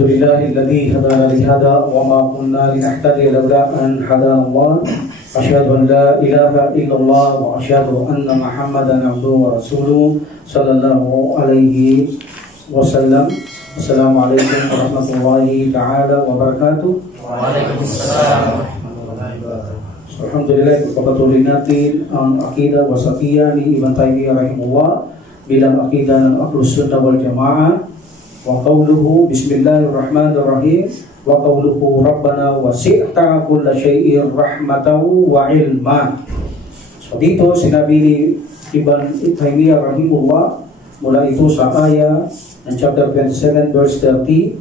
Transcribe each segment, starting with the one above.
Alhamdulillahilladzi hadana lihada wa ma kunna linahtadiya laula an hadana Allah. Asyhadu an la ilaha illallah wa asyhadu anna Muhammadan abduhu wa rasuluh sallallahu alaihi wasallam. Assalamualaikum warahmatullahi taala wabarakatuh. Waalaikumsalam warahmatullahi wabarakatuh. Alhamdulillah, pagpatuloy natin ang akidah wasatiyah ni Ibn Taymiyyah rahimahullah bilang akidah ng Ahlus Sunnah wal Jamaah. Wa qawluhu bismillahirrahmanirrahim wa qawluhu rabbana wasi'ta kulla syai'in rahmatan wa ilma. So dito sinabi ni Ibn Taymiyyah rahimahullah mula ito sa ayat ng chapter 27 verse 30,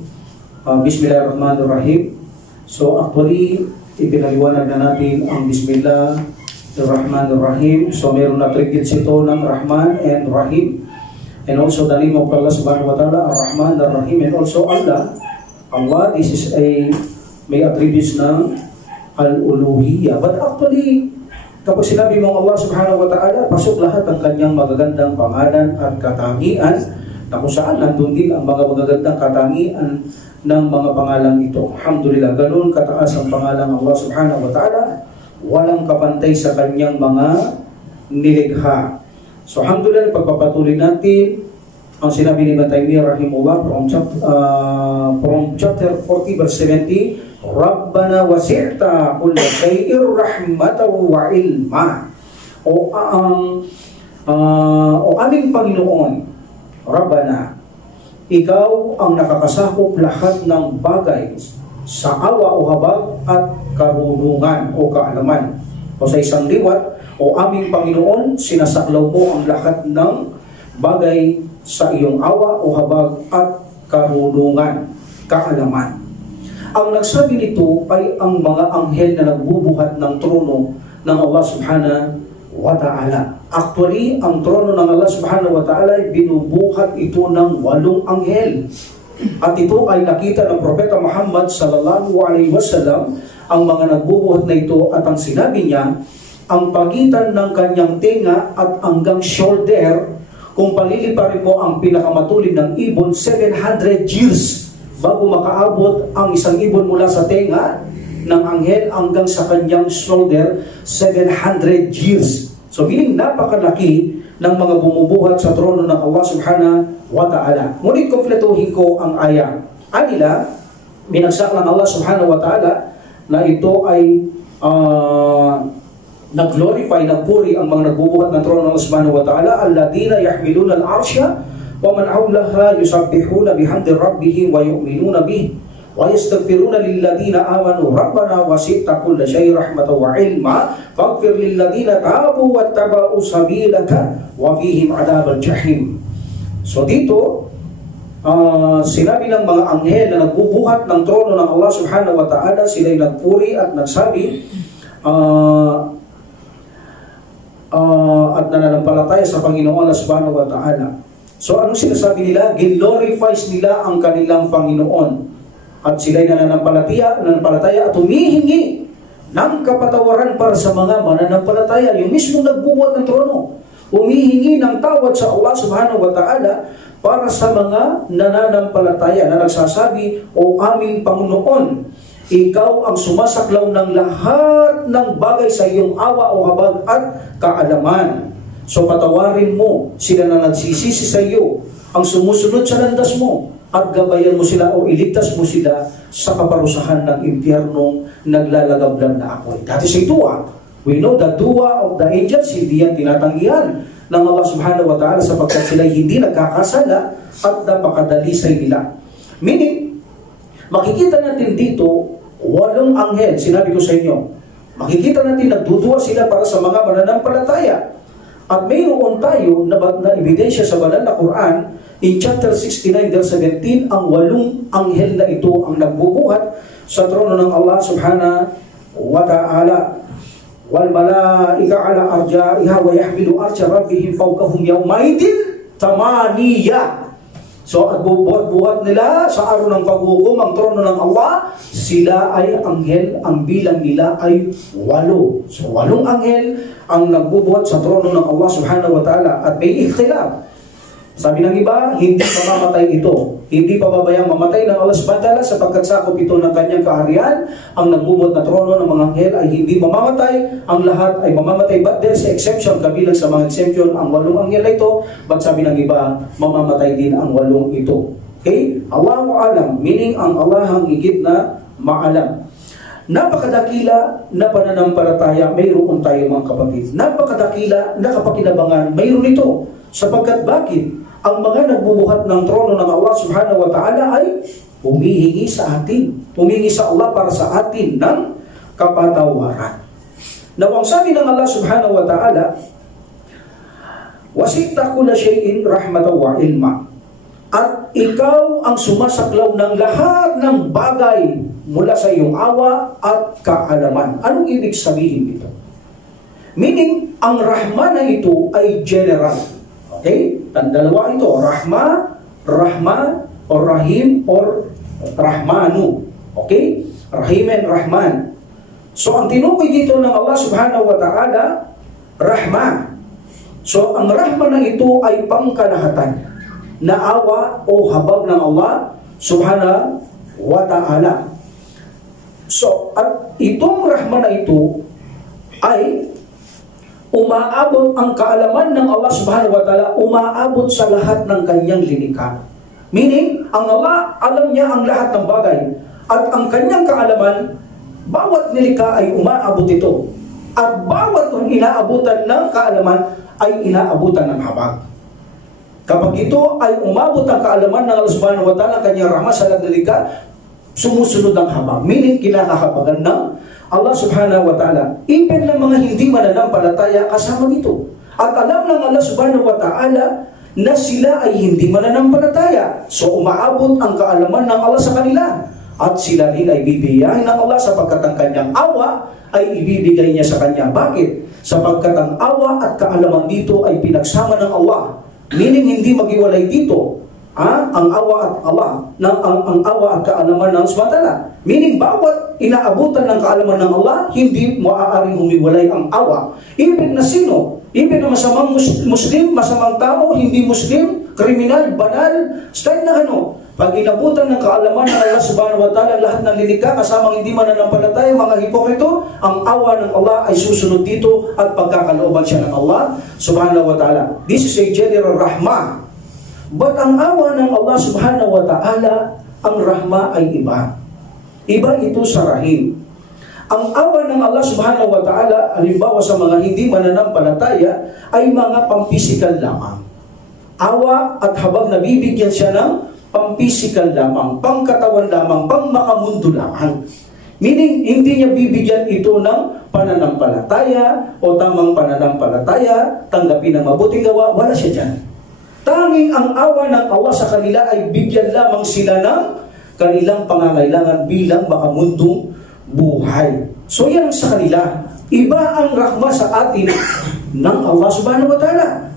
bismillahirrahmanirrahim. So actually ipinaliwanag na natin ang bismillahirrahmanirrahim. So meron na attributes ito ng Rahman and Rahim. And also the name of Allah subhanahu wa ta'ala, Ar-Rahman, Ar-Rahim, and also Allah. Allah, this is may attributes ng Al-Uluhiyya. But actually, kapag sinabi mong Allah subhanahu wa ta'ala, pasok lahat ang kanyang magagandang pangalan at katangian, na kung saan nandun din ang mga magagandang katangian ng mga pangalan ito. Alhamdulillah, ganun kataas ang pangalan ng Allah subhanahu wa ta'ala, walang kapantay sa kanyang mga nilikha. So alhamdulillah, pagpapatuloy natin ang sinabi ni Ibn Taymiyyah rahimahullah from chapter 40 verse 70, Rabbana wasi'ta kulla syai'in rahmatan wa ilma. O aming Panginoon, Rabbana, ikaw ang nakakasakop lahat ng bagay sa awa o habag at karunungan o kaalaman. O sa isang liwat, o aming Panginoon, sinasaklaw mo ang lahat ng bagay sa iyong awa o habag at karunungan, kaalaman. Ang nagsabi nito ay ang mga anghel na nagbubuhat ng trono ng Allah subhanahu wa ta'ala. Actually, ang trono ng Allah subhanahu wa ta'ala ay binubuhat ito ng 8 anghel. At ito ay nakita ng Propeta Muhammad sallallahu alaihi wasallam, ang mga nagbubuhat na ito, at ang sinabi niya, ang pagitan ng kanyang tenga at hanggang shoulder, kung paliliparin mo ang pinakamatulin ng ibon, 700 years bago makaabot ang isang ibon mula sa tenga ng anghel hanggang sa kanyang shoulder, 700 years. So meaning napakalaki ng mga bumubuhat sa trono ng Allah subhanahu wa ta'ala. Ngunit kompletuhin ko ang ayah. Anila, binagsak ng Allah subhanahu wa ta'ala na ito ay nag-glorify, nagpuri ang mga nagbubuhat ng trono ng Allah subhanahu wa ta'ala, alladina yahmiluna al-arsya wa man hawlaha yusabbihuna bihamdi rabbihim wa yu'minuna bih wa yastaghfiruna lilladina amanu rabbana wasi'ta kulla syai'in rahmatan wa ilma faghfir lilladina tabu wattaba'u sabilaka wa fihim adabal jahim. So dito sinabi ng mga anghel na nagbubuhat ng trono ng Allah subhanahu wa ta'ala, sila'y nagpuri at nagsabi at nananampalataya sa Panginoon Allah subhanahu wa ta'ala. So anong sinasabi nila? Glorifies nila ang kanilang Panginoon. At sila'y nananampalataya at humihingi ng kapatawaran para sa mga mananampalataya. Yung mismo nagbubuhat ng trono, humihingi ng tawad sa Allah subhanahu wa ta'ala para sa mga nananampalataya na nagsasabi, O aming Panginoon, ikaw ang sumasaklaw ng lahat ng bagay sa iyong awa o habag at kaalaman. So patawarin mo sila na nagsisisi sa iyo, ang sumusunod sa landas mo, at gabayan mo sila o iligtas mo sila sa kaparusahan ng impyernong naglalagablab na apoy. That is a dua. We know the dua of the angels, hindi yan tinatanggihan ng Allah subhanahu wa ta'ala sapagkat sila hindi nagkakasala at napakadalisay nila. Meaning, makikita natin dito 8 anghel, sinabi ko sa inyo. Makikita natin nagdudua sila para sa mga mananampalataya. At mayroon tayo na ebidensya sa banal na Quran, in chapter 69 verse 17, ang 8 anghel na ito ang nagbubuhat sa trono ng Allah subhanahu wa ta'ala. Wal malaika ala arja'iha wa yahmilu arsya rabbihim fawqahum yawmaidin tamaniya. So at bubuhat-buhat nila sa araw ng paghukom ang trono ng Allah, sila ay anghel, ang bilang nila ay 8. So 8 anghel ang nagbubuhat sa trono ng Allah subhanahu wa ta'ala. At may ikhtilaf. Sabi ng iba, hindi mamamatay ito. hindi pababayang mamatay ng Allah subhanahu wa ta'ala sapagkat sakop ito ng kanyang kaharian. Ang nagbubot na trono ng mga anghel ay hindi mamamatay, ang lahat ay mamamatay, but there's an exception. Kabilang sa mga exception ang 8 anghel na ito, but sabi ng iba, mamamatay din ang 8 ito. Okay? Allahu alam, meaning ang Allah ang higit na maalam. Napakadakila na pananampalataya mayroon tayo mga kapatid. Napakadakila na kapakinabangan mayroon ito. Sapagkat bakit? Ang mga nagbubuhat ng trono ng Allah subhanahu wa ta'ala ay humihingi sa atin. Humihingi sa Allah para sa atin ng kapatawaran. Now, ang sabi ng Allah subhanahu wa ta'ala, wasi'ta kulla syai'in rahmatan wa ilma. At ikaw ang sumasaklaw ng lahat ng bagay mula sa iyong awa at kaalaman. Anong ibig sabihin dito? Meaning, ang Rahman na ito ay general. Okay? Dalawa ito, Rahman, or Rahim, or Rahmanu. Okay? Rahim and Rahman. So, ang tinukoy dito ng Allah subhanahu wa ta'ala, Rahman. So, ang Rahman na ito ay pangkalahatan na awa o habag ng Allah subhanahu wa ta'ala. So, at itong Rahman na ito ay umaabot, ang kaalaman ng Allah subhanahu wa ta'ala, umaabot sa lahat ng kanyang linikha. Meaning, ang Allah, alam niya ang lahat ng bagay. At ang kanyang kaalaman, bawat nilikha ay umaabot ito. At bawat inaabutan ng kaalaman ay inaabutan ng habag. Kapag ito ay umabot ang kaalaman ng Allah subhanahu wa ta'ala, kanyang rahmat sa lahat ng nilikha, sumusunod ang habag. Meaning, kinakahabagan ng Allah subhanahu wa ta'ala. Even ng mga hindi mananampalataya kasama dito. At alam ng Allah subhanahu wa ta'ala na sila ay hindi mananampalataya. So umaabot ang kaalaman ng Allah sa kanila. At sila rin ay bibiyahin ng Allah sapagkat ang kanyang awa ay ibibigay niya sa kanya. Bakit? Sapagkat ang awa at kaalaman dito ay pinagsama ng Allah. Meaning hindi maghiwalay dito. Ang awa at Allah, ang awa at kaalaman ng Allah. Meaning, bawat inaabutan ng kaalaman ng Allah, hindi maaaring humiwalay ang awa. Even na sino? Even na masamang Muslim, masamang tao, hindi Muslim, kriminal, banal, style na ano. Pag inabutan ng kaalaman ng Allah subhanahu wa ta'ala, lahat ng lilikha, kasamang hindi mananampalataya, mga hipokrito, ang awa ng Allah ay susunod dito at pagkakalooban siya ng Allah subhanahu wa ta'ala. This is a general rahmah. But ang awa ng Allah subhanahu wa ta'ala, ang rahma ay iba. Iba ito sa rahim. Ang awa ng Allah subhanahu wa ta'ala, halimbawa sa mga hindi mananampalataya, ay mga pampisikal lamang. Awa at habang nabibigyan siya ng pampisikal lamang, pangkatawan lamang, pangmakamundo lamang. Meaning, hindi niya bibigyan ito ng pananampalataya o tamang pananampalataya, tanggapin ng mabuting gawa, wala siya dyan. Tanging ang awa ng Allah sa kanila ay bigyan lamang sila ng kanilang pangangailangan bilang makamundong buhay. So yan sa kanila. Iba ang rahma sa atin ng Allah subhanahu wa ta'ala.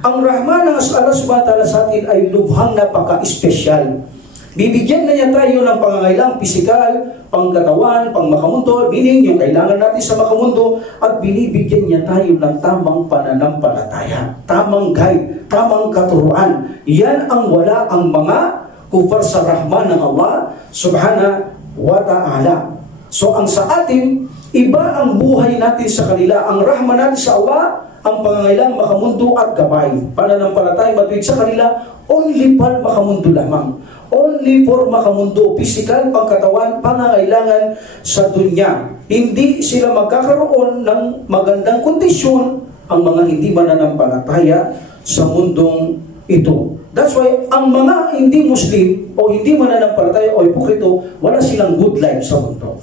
Ang rahma ng Allah subhanahu wa ta'ala sa atin ay lubhang napaka-espesyal. Bibigyan na niya tayo ng pangangailangang pisikal, pangkatawan, pangmakamundo, meaning yung kailangan natin sa makamundo, at binibigyan niya tayo ng tamang pananampalataya, tamang guide, tamang katuruan. Yan ang wala ang mga kufar sa rahman ng Allah subhanahu wa ta'ala. So ang sa atin, iba ang buhay natin sa kanila. Ang rahman natin sa Allah, ang pangangailangang makamundo at gabay. Pananampalataya matuwid sa kanila, only for makamundo lamang. Only for makamundo, physical, pangkatawan, pangangailangan sa dunya. Hindi sila magkakaroon ng magandang kondisyon ang mga hindi mananampalataya sa mundong ito. That's why, ang mga hindi Muslim o hindi mananampalataya o hipokrito, wala silang good life sa mundo.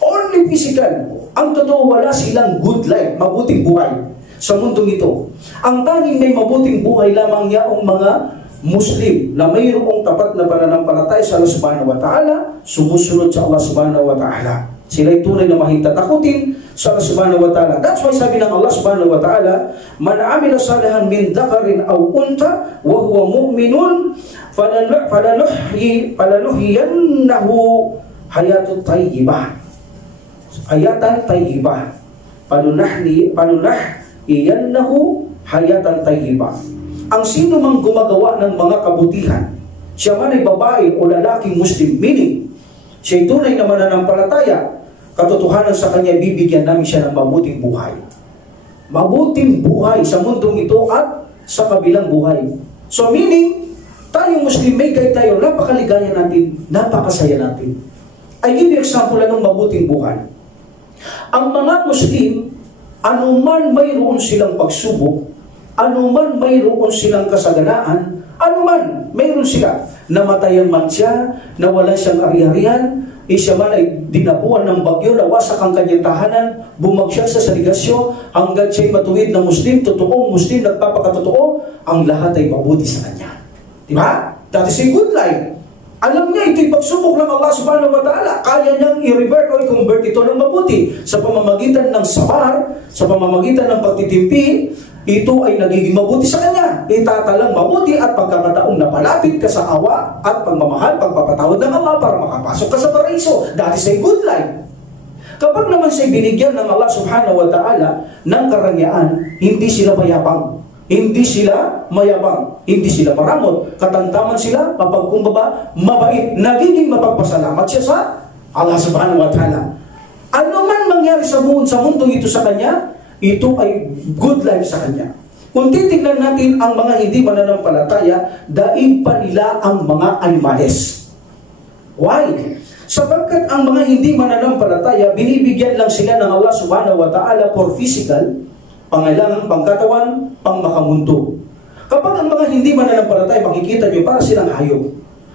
Only physical. Ang totoo, wala silang good life, mabuting buhay sa mundong ito. Ang tanging may mabuting buhay lamang niya ang mga Muslim na mayroong tapat na pananampalataya sa Allah subhanahu wa ta'ala, sumusunod sa Allah subhanahu wa ta'ala. Sila'y tunay na mahintatakutin sa Allah subhanahu wa ta'ala. That's why sabi ng Allah subhanahu wa ta'ala, man amila salihan min dhakarin aw unta wa huwa mu'minun falanuhyiyannahu hayatun tayyibah. Hayatan tayyibah. Panunahiyannahu hayatan tayyibah. Ang sino mang gumagawa ng mga kabutihan, siya man ay babae o lalaking Muslim, meaning, siya ay tunay na mananampalataya, katotohanan sa kanya, bibigyan namin siya ng mabuting buhay. Mabuting buhay sa mundong ito at sa kabilang buhay. So meaning, tayong Muslim, may kahit tayo, napakaligaya natin, napakasaya natin. I give you example ng mabuting buhay. Ang mga Muslim, anuman mayroon silang pagsubok, anuman mayroon silang kasaganaan, anuman mayroon sila, namatayan man siya, nawalan siyang ari-arian, siya man ay dinapuan ng bagyo, nawasak ang kanyang tahanan, bumagsak sa saligasyo, hanggang siya'y matuwid na Muslim, totoong Muslim, nagpapakatotoo, ang lahat ay mabuti sa kanya. Diba? That is a good life. Alam niya, ito'y pagsubok ng Allah subhanahu wa ta'ala. Kaya niyang i-revert o i-convert ito ng mabuti. Sa pamamagitan ng sabar, sa pamamagitan ng pagtitimpi, ito ay nagiging mabuti sa kanya. Itatalang mabuti at pagkakataong napalapit ka sa awa at pagmamahal, pagpapatawad ng Allah para makapasok ka sa paraiso. That is a good life. Kapag naman siya'y binigyan ng Allah subhanahu wa ta'ala ng karangyaan, hindi sila mayabang. Hindi sila mayabang, hindi sila maramot, katantaman sila, mapagkumbaba, mabait, nagiging mapagpasalamat siya sa Allah subhanahu wa ta'ala. Ano man mangyari sa mundong ito sa kanya, ito ay good life sa kanya. Kung titignan natin ang mga hindi mananampalataya, daig pa nila ang mga animales. Why? Sapagkat ang mga hindi mananampalataya, binibigyan lang sila ng Allah subhanahu wa ta'ala for physical, pangailangan, pangkatawan, pangmakamundo. Kapag ang mga hindi mananampalataya, makikita nyo, para silang hayop.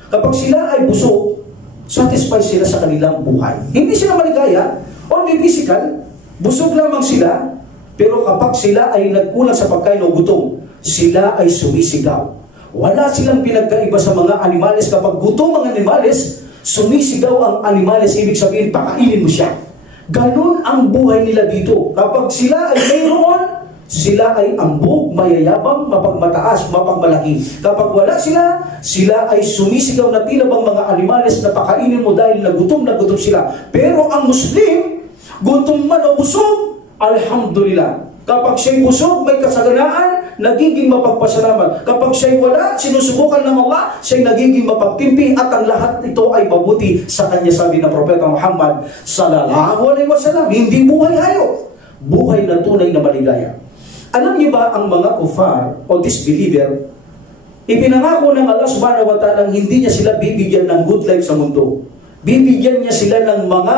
Kapag sila ay busog, satisfied sila sa kanilang buhay. Hindi sila maligaya, only physical, busog lamang sila, pero kapag sila ay nagkulang sa pagkain o gutom, sila ay sumisigaw. Wala silang pinagkaiba sa mga animales. Kapag gutom ang animales, sumisigaw ang animales, ibig sabihin, pakainin mo siya. Ganun ang buhay nila dito. Kapag sila ay mayroon, sila ay ambog, mayayabang, mapagmataas, mapagmalaki. Kapag wala sila, sila ay sumisigaw na tila bang mga animales na pakainin mo dahil nagutom sila. Pero ang Muslim, gutom man o busog, alhamdulillah. Kapag siya'y busog, may kasaganaan, nagiging mapagpasalamat. Kapag siya'y wala, sinusubukan ng Allah, siya'y nagiging mapagtimpi at ang lahat ito ay mabuti sa kanya, sabi ng Propeta Muhammad sallallahu alaihi wasallam. Hindi buhay hayop, buhay na tunay na maligaya. Alam niyo ba ang mga kufar o disbeliever, ipinangako ng Allah subhanahu wa ta'ala hindi niya sila bibigyan ng good life sa mundo. Bibigyan niya sila ng mga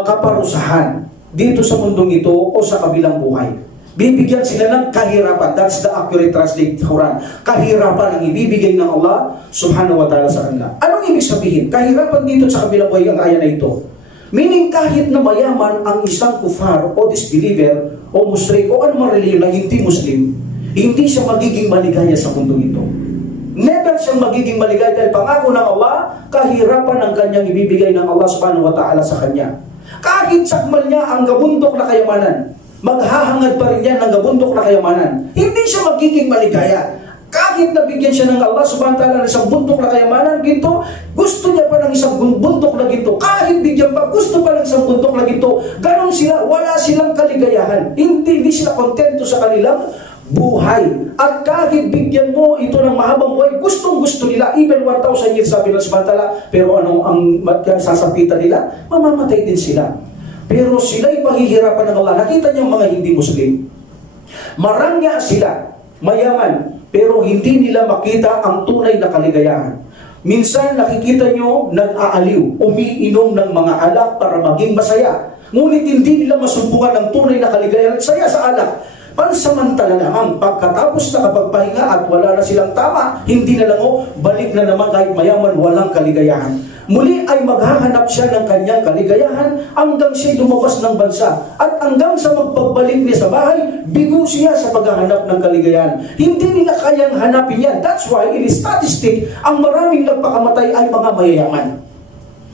kaparusahan dito sa mundong ito o sa kabilang buhay. Bibigyan sila ng kahirapan. That's the accurate translate Quran. Kahirapan ang ibibigay ng Allah subhanahu wa ta'ala sa kanila. Anong ibig sabihin? Kahirapan dito sa kabilang buhay ang aya na ito. Meaning kahit na mayaman ang isang kufar o disbeliever o musyrik o anumang reliyon na hindi Muslim, hindi siya magiging maligaya sa mundong ito. Never siyang magiging maligaya dahil pangako ng Allah, kahirapan ang kanyang ibibigay ng Allah subhanahu wa ta'ala sa kanya. Kahit sakmal niya ang gabundok na kayamanan, maghahangad pa rin yan ng gabundok na kayamanan. Hindi siya magiging maligaya. Kahit nabigyan siya ng Allah subhanahu wa ta'ala ng isang bundok na kayamanan, ginto, gusto niya pa ng isang bundok na ginto. Kahit bigyan pa, gusto pa ng isang bundok na ginto. Ganon sila, wala silang kaligayahan. Hindi sila kontento sa kanilang buhay. At kahit bigyan mo ito ng mahabang buhay, gustong-gusto nila, even 1,000 years sabi ng subhanahu wa ta'ala, pero ano ang sasapitan nila? Mamamatay din sila. Pero sila'y pahihirapan ng Allah. Nakita niyo ang mga hindi Muslim. Marangya sila, mayaman, pero hindi nila makita ang tunay na kaligayahan. Minsan nakikita nyo, nag-aaliw, umiinom ng mga alak para maging masaya. Ngunit hindi nila masumpungan ng tunay na kaligayahan at saya sa alak. Pansamantala lamang, pagkatapos na kapagpahinga at wala na silang tama, hindi na lang balik na naman kahit mayaman, walang kaligayahan. Muli ay maghahanap siya ng kanyang kaligayahan hanggang siya lumabas ng bansa. At hanggang sa magpagbalik niya sa bahay, bigo siya sa paghahanap ng kaligayahan. Hindi nila kayang hanapin yan. That's why in statistic, ang maraming nagpakamatay ay mga mayayaman.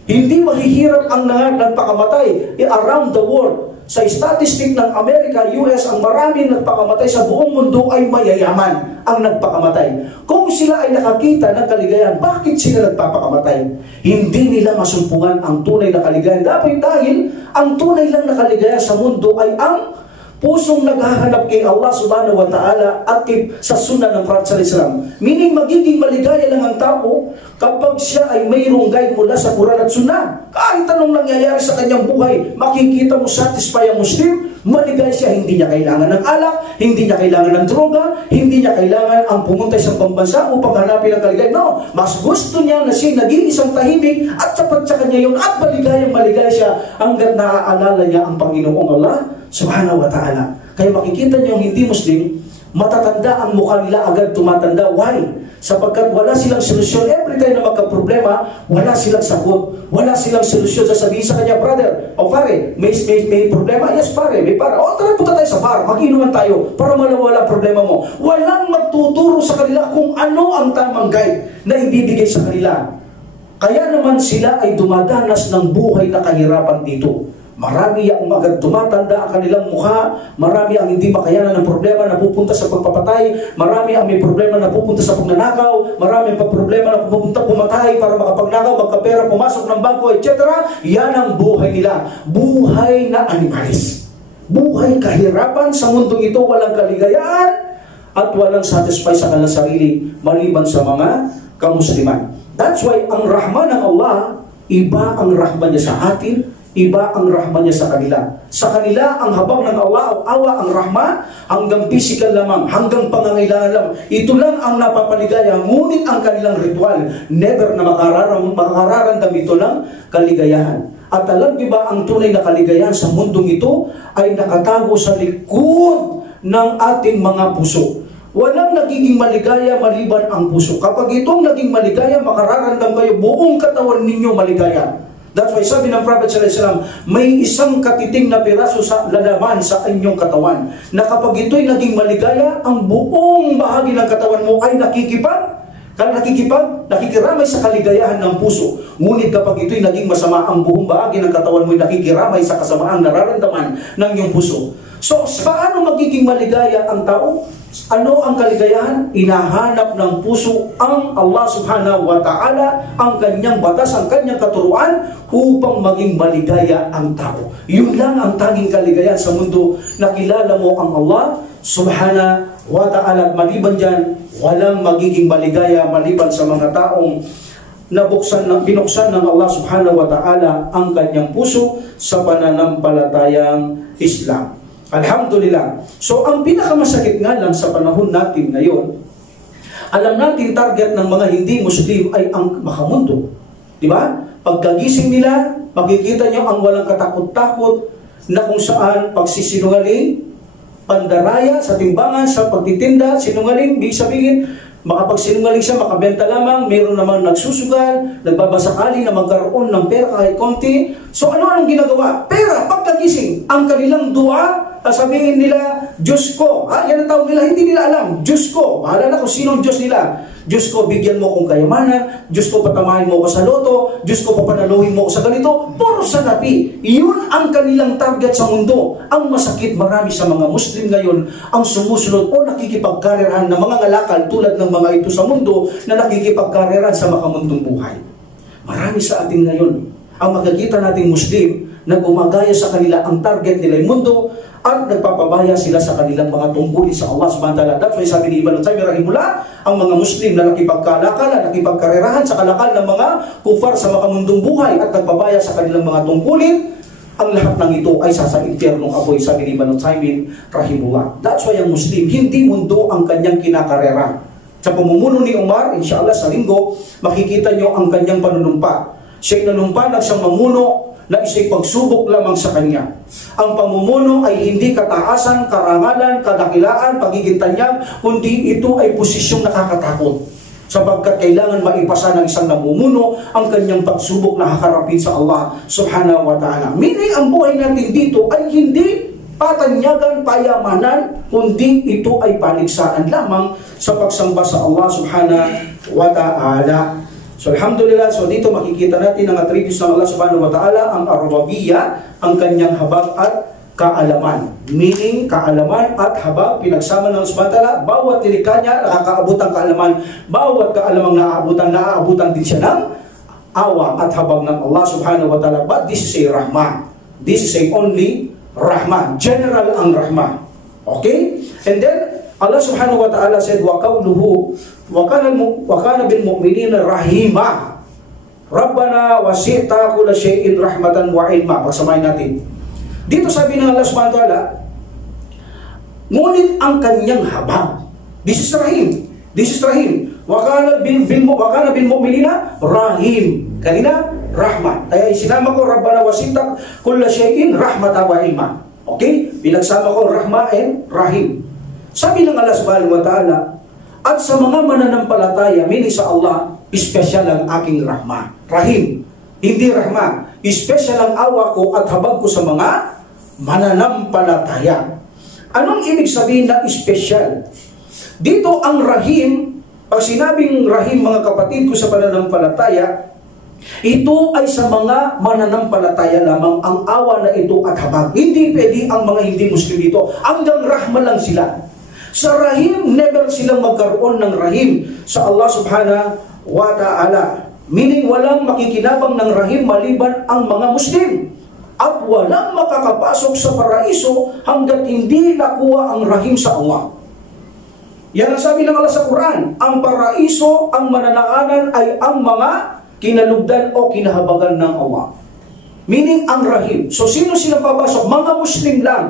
Hindi mahihirap ang nagpakamatay around the world. Sa statistic ng Amerika, US, ang maraming nagpakamatay sa buong mundo ay mayayaman ang nagpakamatay. Kung sila ay nakakita ng kaligayahan, bakit sila nagpapakamatay? Hindi nila masumpungan ang tunay na kaligayahan. Dahil ang tunay lang na kaligayahan sa mundo ay ang Pusong naghahanap kay Allah subhanahu wa ta'ala at sa sunnah ng Prophet sallallahu alaihi wasallam. Meaning magiging maligaya lang ang tao kapag siya ay mayroong guide mula sa Quran at Sunnah. Kahit anong nangyayari sa kanyang buhay, makikita mo satisfy ang Muslim, maligaya siya. Hindi niya kailangan ng alak, hindi niya kailangan ng droga, hindi niya kailangan ang pumunta sa pambansa upang hanapin ang kaligaya. No, mas gusto niya na siya naging isang tahimik at sapat sa kanya yun at maligaya siya hanggang naaalala niya ang Panginoong Allah subhanahu wa ta'ala. Kaya makikita niyo yung hindi Muslim, matatanda ang mukha nila agad tumatanda. Why? Sapagkat wala silang solusyon. Every time na magka-problema, wala silang sagot, wala silang solusyon. Sasabihin sa kanya, brother, o pare, may problema? Yes pare, may para. O tara, punta tayo sa bar, mag-inuman tayo para malawala ang problema mo. Walang magtuturo sa kanila kung ano ang tamang guide na ibibigay sa kanila. Kaya naman sila ay dumadanas ng buhay na kahirapan dito. Marami ang tumatanda ang kanilang mukha, marami ang hindi makayanan ng problema na pupunta sa pagpapatay, marami ang may problema na pupunta sa pagnanakaw, marami ang problema na pupunta pumatay para makapagnakaw, magkapera, pumasok ng bangko, etc. Yan ang buhay nila. Buhay na animalis. Buhay kahirapan sa mundong ito, walang kaligayahan at walang satisfy sa kanilang sarili maliban sa mga kamusliman. That's why ang rahman ng Allah, iba ang rahman niya sa atin, iba ang rahman niya sa kanila. Sa kanila, ang habang ng Allah o awa ang rahma, hanggang physical lamang, hanggang pangangailangan lang. Ito lang ang napapaligaya, ngunit ang kanilang ritual, never na makararamdam ito lang kaligayahan. At alam niyo ba, ang tunay na kaligayahan sa mundong ito ay nakatago sa likod ng ating mga puso. Walang nagiging maligaya maliban ang puso. Kapag itong naging maligaya, makararamdam kayo, buong katawan ninyo maligaya. That's why sabi ng Prophet sallallahu alaihi wasallam, may isang katiting na piraso sa lalaman sa inyong katawan, na kapag ito'y naging maligaya, ang buong bahagi ng katawan mo ay nakikiramay sa kaligayahan ng puso. Ngunit kapag ito'y naging masama, ang buong bahagi ng katawan mo ay nakikiramay sa kasamaang nararamdaman ng iyong puso. So, paano magiging maligaya ang tao? Ano ang kaligayahan? Inahanap ng puso ang Allah subhanahu wa ta'ala, ang kanyang batas, ang kanyang katuruan upang maging maligaya ang tao. Yun lang ang tanging kaligayahan sa mundo. Nakilala mo ang Allah subhanahu wa ta'ala. Maliban dyan, walang magiging maligaya maliban sa mga taong binuksan ng Allah subhanahu wa ta'ala ang kanyang puso sa pananampalatayang Islam. Alhamdulillah. So, ang pinakamasakit nga lang sa panahon natin ngayon, alam natin target ng mga hindi Muslim ay ang makamundo. Diba? Pagkagising nila, makikita nyo ang walang katakot-takot na kung saan pagsisinungaling, pandaraya sa timbangan, sa pagtitinda, sinungaling, ibig sabihin, makapagsinungaling siya, makabenta lamang, mayroon naman nagsusugal, nagbabasakali na magkaroon ng pera kahit konti. So ano ang ginagawa? Pera, pagkagising, ang kanilang dua, sabihin nila, Diyos ko. Yan ang tawag nila, hindi nila alam. Diyos ko. Bahala na kung sino ang Diyos nila. Diyos ko, bigyan mo kong kayamanan. Diyos ko, patamahin mo ko sa loto. Diyos ko, papanaluhin mo ko sa ganito. Puro sanapi. Yun ang kanilang target sa mundo. Ang masakit, marami sa mga Muslim ngayon ang sumusunod o nakikipagkarerahan ng mga ngalakal tulad ng mga ito sa mundo na nakikipagkarerahan sa makamundong buhay. Marami sa atin ngayon ang makikita nating Muslim na gumagaya sa kanila, ang target nila ay mundo at nagpapabaya sila sa kanilang mga tungkulin sa Allah subhanahu wa ta'ala. That's why sabi ni Ibn Taymiyyah rahimahullah, ang mga Muslim na nakipagkalakal, nakipagkarerahan sa kalakal ng mga kufar sa makamundong buhay at nagpabaya sa kanilang mga tungkulin, ang lahat ng ito ay sa impyernong apoy, sabi ni Ibn Taymiyyah rahimahullah. That's why ang Muslim, hindi mundo ang kanyang kinakarera. Sa pamumuno ni Umar, inshallah sa linggo, makikita nyo ang kanyang panunumpa. Siya'y nanumpa na siyang mamuno na isa'y pagsubok lamang sa kanya. Ang pamumuno ay hindi kataasan, karangalan, kadakilaan, pagiging tanyag, kundi ito ay posisyong nakakatakot. Sapagkat kailangan maipasa ng isang namumuno ang kanyang pagsubok na haharapin sa Allah subhanahu wa ta'ala. Meaning, ang buhay natin dito ay hindi patanyagan, payamanan, kundi ito ay paligsaan lamang sa pagsamba sa Allah subhanahu wa ta'ala. So alhamdulillah, so dito makikita natin ang attributes ng Allah subhanahu wa ta'ala, ang arwabiyya, ang kanyang habag at kaalaman. Meaning, kaalaman at habag, pinagsama ng Allah subhanahu wa ta'ala, bawat nilikha niya, nakakaabot ang kaalaman, bawat kaalamang naaabutan din siya ng awa at habag ng Allah subhanahu wa ta'ala. But this is a rahmah. This is a only rahmah. General ang rahmah. Okay? And then, Allah subhanahu wa ta'ala said, وَقَوْلُهُ وَكَانَ بِالْمُؤْمِنِينَ رَحِيمًا Rabbana wasi'ta kulla syai'in rahmatan wa ilma. Pagsamahin natin. Dito sabi ng Allah subhanahu wa ta'ala, ngunit ang kanyang habag. This is Rahim. This is Rahim. Wakana bil mu'minina Rahim. Kanina, rahmat. Kaya isinama ko, Rabbana wasi'ta kulla syai'in rahmatan wa ilma. Okay? Pinagsama ko, Rahma and Rahim. Sabi ng Allah subhanahu wa ta'ala, at sa mga mananampalataya, meaning sa Allah, special ang aking rahma. Rahim. Hindi rahma. Special ang awa ko at habag ko sa mga mananampalataya. Anong ibig sabihin na special? Dito ang Rahim, pag sinabing Rahim mga kapatid ko sa pananampalataya, ito ay sa mga mananampalataya lamang ang awa na ito at habag. Hindi pwede ang mga hindi Muslim dito. Hanggang rahma lang sila. Sa Rahim, never silang magkaroon ng Rahim sa Allah subhanahu wa ta'ala. Meaning walang makikinabang ng Rahim maliban ang mga Muslim. At walang makakapasok sa paraiso hanggat hindi nakuha ang Rahim sa Allah. Yan ang sabi ng Allah sa Quran. Ang paraiso, ang mananaanan ay ang mga kinalugdan o kinahabagan ng Allah. Meaning ang Rahim. So sino sila papasok? Mga Muslim lang.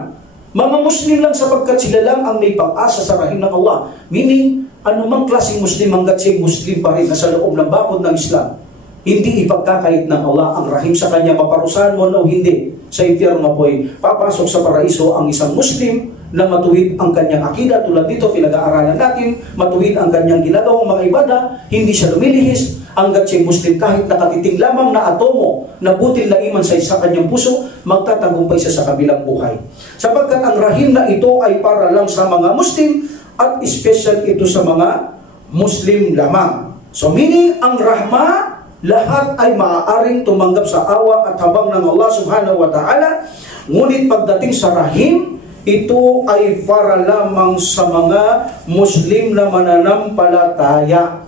Mga Muslim lang sapagkat sila lang ang may pag-asa sa Rahim ng Allah. Meaning, anumang klaseng Muslim hanggat siya Muslim pa rin na sa loob ng bakod ng Islam, hindi ipagkakait ng Allah ang Rahim sa kanya. Paparusahan mo o hindi sa impyerno po'y papasok sa paraiso ang isang Muslim na matuwid ang kanyang akida. Tulad dito, pinag-aaralan natin, matuwid ang kanyang ginagawang mga ibada, hindi siya lumilihis, hanggat siya Muslim kahit nakatiting lamang na atomo na butil na iman sa kanyang puso, magtatagumpay siya sa kabilang buhay. Sapagkat ang Rahim na ito ay para lang sa mga Muslim at special ito sa mga Muslim lamang. So meaning, ang rahma, lahat ay maaaring tumanggap sa awa at habang ng Allah subhanahu wa ta'ala. Ngunit pagdating sa Rahim, ito ay para lamang sa mga Muslim na mananampalataya.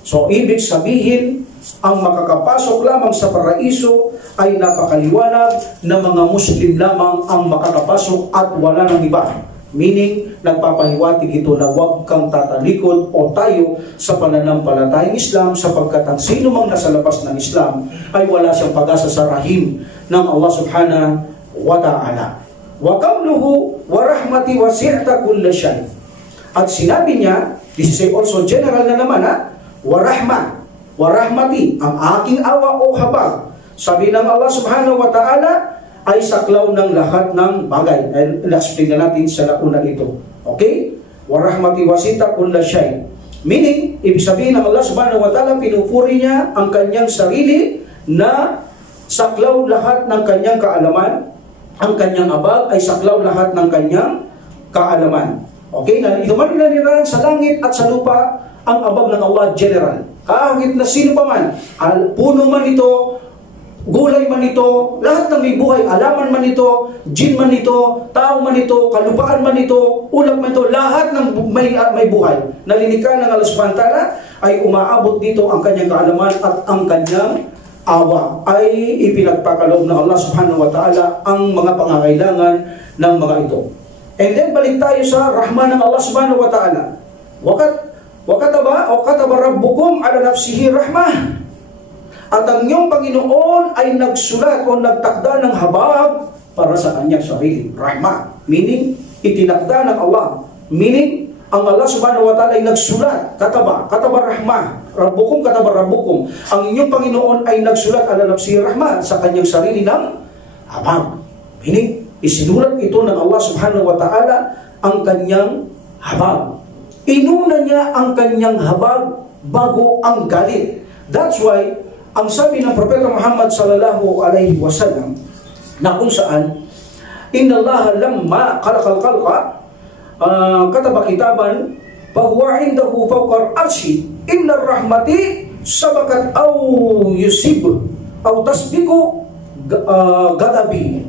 So, ibig sabihin, ang makakapasok lamang sa paraiso ay napakaliwanag na mga Muslim lamang ang makakapasok at wala nang iba. Meaning, nagpapahiwatig ito na huwag kang tatalikod o tayo sa pananampalatayang Islam sapagkat ang sino mang nasa labas ng Islam ay wala siyang pag-asa sa Rahim ng Allah subhanahu wa ta'ala. Wa qawluhu wa rahmati wasi'ta kulla shay. At sinabi niya, this is also general na naman wa rahmati, ang aking awa o habag. Sabi ng Allah subhanahu wa ta'ala ay saklaw ng lahat ng bagay. Na-explain na natin sa launa ito. Okay? Wa rahmati wasi'ta kulla shay. Meaning, ibig sabihin ng Allah subhanahu wa ta'ala, pinupuri niya ang kanyang sarili na saklaw lahat ng kanyang kaalaman. Ang kanyang abag ay saklaw lahat ng kanyang kaalaman. Okay? Ito man nila sa langit at sa lupa, ang abag ng Allah general. Kahit na sino pa man, puno man ito, gulay man ito, lahat ng may buhay, alaman man ito, jin man ito, tao man ito, kalupaan man ito, ulap man ito, lahat ng may buhay na linikha ng Allah subhanahu wa ta'ala ay umaabot dito ang kanyang kaalaman at ang kanyang awa ay ipinagpakaloob ng Allah subhanahu wa ta'ala ang mga pangangailangan ng mga ito. And then balik tayo sa rahman ng Allah subhanahu wa ta'ala. Wakataba rabbukum ala nafsihi rahmah. At ang iyong Panginoon ay nagsulat o nagtakda ng habag para sa kanyang sarili. Rahmah. Meaning, itinakda ng Allah. Meaning, ang Allah subhanahu wa ta'ala ay nagsulat. Kataba rahmah. Rabbukum kataba rabbukum. Ang inyong Panginoon ay nagsulat ala nafsihi rahmah sa kanyang sarili ng habag. Meaning, isinulat ito ng Allah subhanahu wa ta'ala ang kanyang habag. Inuna niya ang kanyang habag bago ang galit. That's why, ang sabi ng Propeta Muhammad sallallahu alaihi wasallam na kung saan, Inna Allah lamma khalaqal khalqa kataba kitaban fahuwa indahu fawqa al-arshi inna rahmati sabakat aw yusib aw tasbiku gadabi.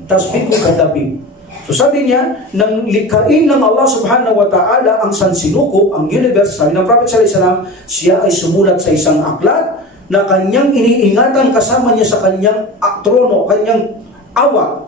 So sabi niya, nang likhain ng Allah subhanahu wa ta'ala ang sansinuko, ang universe, sabi ng Prophet sallallahu alaihi wasallam, siya ay sumulat sa isang aklat na kanyang iniingatan kasama niya sa kanyang trono, kanyang awa,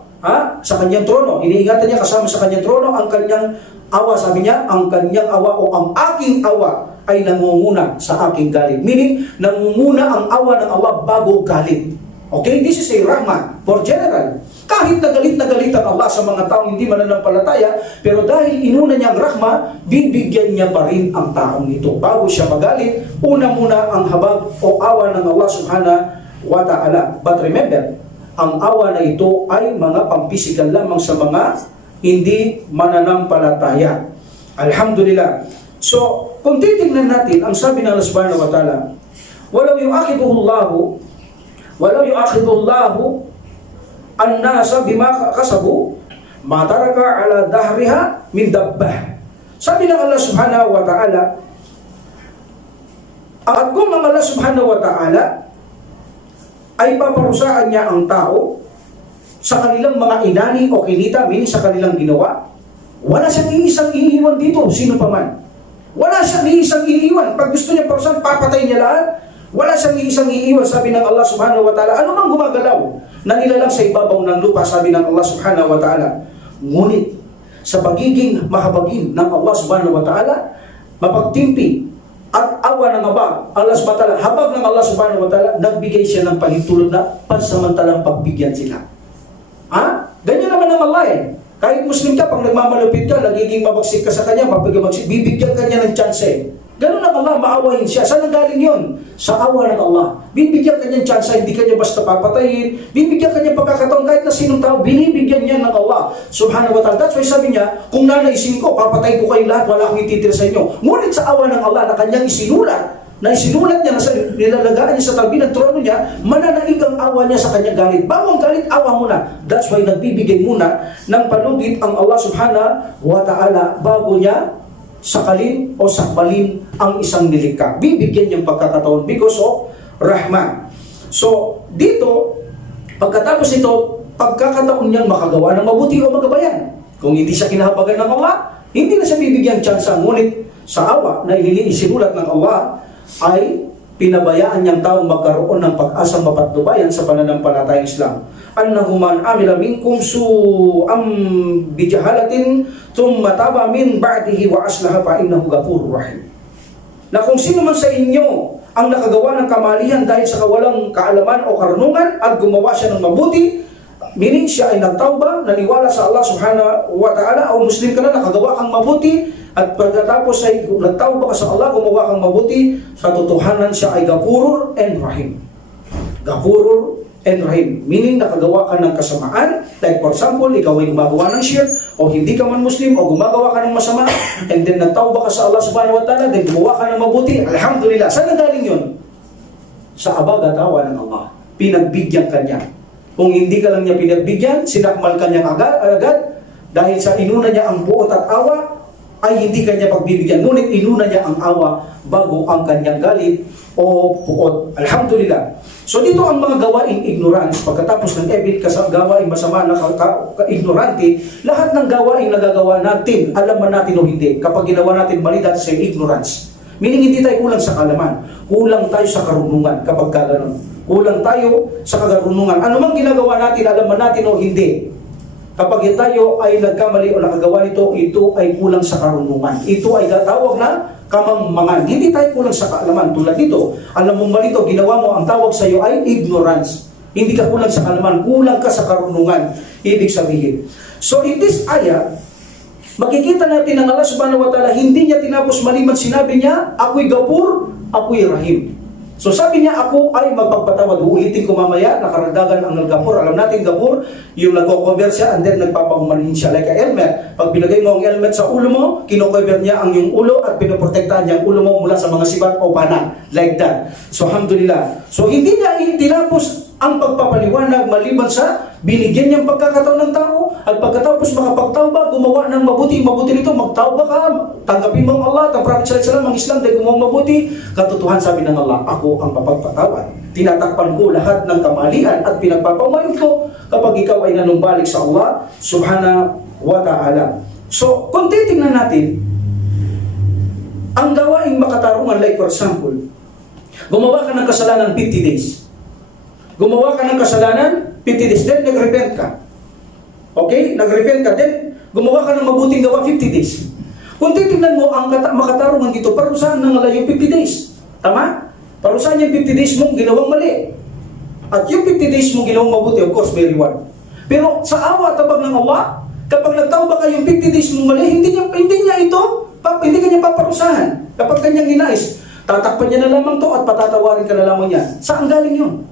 sa kanyang trono. Iniingatan niya kasama sa kanyang trono ang kanyang awa. Sabi niya, ang kanyang awa o ang aking awa ay nangunguna sa aking galit. Meaning, nangunguna ang awa ng Allah bago galit. Okay? This is a rahmah for general. Kahit na galit ang Allah sa mga taong hindi mananampalataya, pero dahil inuna niya ang rahmah, bibigyan niya pa rin ang taong ito. Bago siya magalit, una muna ang habag o awa ng Allah subhanahu wa ta'ala. But remember, ang awa na ito ay mga pampisikal lamang sa mga hindi mananampalataya. Alhamdulillah. So, kung titignan natin, ang sabi ng Allah subhanahu wa ta'ala, walau yu'akhidullahu an-nasa bima kasabu ma taraka ala dahriha min dabbah. Sabi ng Allah subhanahu wa ta'ala, at kung ang Allah subhanahu wa ta'ala ay paparusaan niya ang tao sa kanilang mga inani o kinita, meaning sa kanilang ginawa, wala siyang iisang iiwan dito, sino pa man. Wala siyang iisang iiwan. Pag gusto niya parusahan, papatay niya lahat. Wala siyang iisang iiwan, sabi ng Allah subhanahu wa ta'ala. Ano mang gumagalaw na nilalang sa ibabaw ng lupa, sabi ng Allah subhanahu wa ta'ala. Ngunit, sa pagiging mahabagin ng Allah subhanahu wa ta'ala, mapagtimpi at awa ng Allah subhanahu wa ta'ala, habag ng Allah subhanahu wa ta'ala, nagbigay siya ng pahintulot na pansamantalang pagbigyan sila. Ganyan naman ang Allah eh. Kahit Muslim ka, pag nagmamalupit ka, nagiging mabagsik ka sa kanya, bibigyan ka niya ng chance eh. Ganun ang Allah, maawain siya. Saan galing yun? Sa awa ng Allah. Bibigyan ka niya ng chance, hindi ka niya basta papatayin. Bibigyan ka niya pagkakataon, kahit na sinong tao, binibigyan niya ng Allah subhanahu wa ta'ala. That's why sabi niya, kung nanaisin ko, papatayin ko kayo lahat, wala akong ititira sa inyo. Ngunit sa awa ng Allah na kanyang isinulat niya, nilalagaan niya sa tabi ng trono niya, mananaig ang awa niya sa kanyang galit. Bago ang galit, awa muna. That's why nagbibigay muna ng palugit ang Allah subhanahu wa ta'ala bago niya sakalin o sakbalin ang isang nilikha. Bibigyan niyang pagkakataon because of rahmah. So, dito, pagkatapos ito, pagkakataon niyang makagawa ng mabuti o magabayan. Kung hindi siya kinahabagan ng Allah, hindi na siya bibigyan tsansa. Ngunit sa awa na isinulat ng Allah, ay pinabayaan niyang taong magkaroon ng pag-asang mapatnubayan sa pananampalatayang Islam. Annahu man amila minkum su'am bijahalatin thumma taba min ba'dihi wa aslaha fa innahu ghafurur rahim. Na kung sino man sa inyo ang nakagawa ng kamalian dahil sa kawalang kaalaman o karunungan at gumawa siya ng mabuti, meaning siya ay nagtauba, naniwala sa Allah subhanahu wa ta'ala, o Muslim ka na, nakagawa kang mabuti, at pagkatapos ay nagtauba ka sa Allah, gumawa kang mabuti, sa totohanan siya ay Ghafurur and Rahim. Ghafurur and Rahim. Meaning, nakagawa ka ng kasamaan, like for example, ikaw ay gumagawa ng shirk, o hindi ka man Muslim, o gumagawa ka ng masama, and then nagtauba ka sa Allah subhanahu wa ta'ala, then gumawa ka ng mabuti, alhamdulillah. Saan galing yun? Sa abag at awa ng Allah. Pinagbigyan ka niya. Kung hindi ka lang niya pinagbigyan, sinakmal ka niya agad, dahil sa inuna niya ang puot at awa, ay hindi kanya pagbibigyan. Ngunit inuna niya ang awa bago ang kanyang galit o puot. Alhamdulillah. So dito ang mga gawaing ignorance, pagkatapos ng evil gawaing masama na ignorante, lahat ng gawaing nagagawa natin, alam man natin o hindi, kapag ginawa natin mali, that's say ignorance. Meaning hindi tayo kulang sa kaalaman, kulang tayo sa karunungan kapag gano'n. Kulang tayo sa karunungan. Ano mang ginagawa natin, alam man natin o hindi, kapag tayo ay nagkamali o nakagawa nito, ito ay kulang sa karunungan. Ito ay tawag na kamangmangan. Hindi tayo kulang sa kaalaman. Tulad dito, alam mo ba ito, ginawa mo, ang tawag sa iyo ay ignorance. Hindi ka kulang sa kaalaman, kulang ka sa karunungan. Ibig sabihin. So in this ayah, makikita natin ang Allah subhanahu wa ta'ala, hindi niya tinapos maliban, sinabi niya, ako'y Ghafur, ako'y Rahim. So sabi niya, ako ay magpapatawad. Uulitin ko mamaya, nakaragdagan ang Ghafur. Alam natin, Ghafur, yung nagko-cover siya and then nagpapahumanin siya like a helmet. Pag binagay mo ang helmet sa ulo mo, kino-cover niya ang yung ulo at pinoprotektahan niya ang ulo mo mula sa mga sibat o pana. Like that. So alhamdulillah. So hindi niya itinapos ang pagpapaliwanag maliban sa binigyan niyang pagkakataon ng tao at pagkatapos makapagtawba, gumawa ng mabuti nito, magtawba ka, tanggapin mo ang Allah, ang Prophet sallallahu alaihi wasallam, ang Islam, dahil gumawa mabuti, katotohan sabi ng Allah, ako ang mapagpatawad. Tinatakpan ko lahat ng kamalian at pinagpapaumanin ko kapag ikaw ay nanumbalik sa Allah subhanahu wa ta'ala. So, kung titingnan natin, ang gawaing makatarungan, like for example, gumawa ka ng kasalanan 50 days. Gumawa ka ng kasalanan, 50 days, then nag-repent ka. Okay? Nag-repent ka, then gumawa ka ng mabuting gawa 50 days. Kung titignan mo, ang makatarungan dito, parusahan ng Allah yung 50 days. Tama? Parusahan yung 50 days mong ginawang mali. At yung 50 days mong ginawang mabuti, of course, may reward. Pero sa awa tabag ng Allah, kapag nagtawba ka yung 50 days mong mali, hindi kanya paparusahan. Kapag kanyang ninais, tatakpan niya na lamang to at patatawarin ka na lamang niya. Saan galing yun?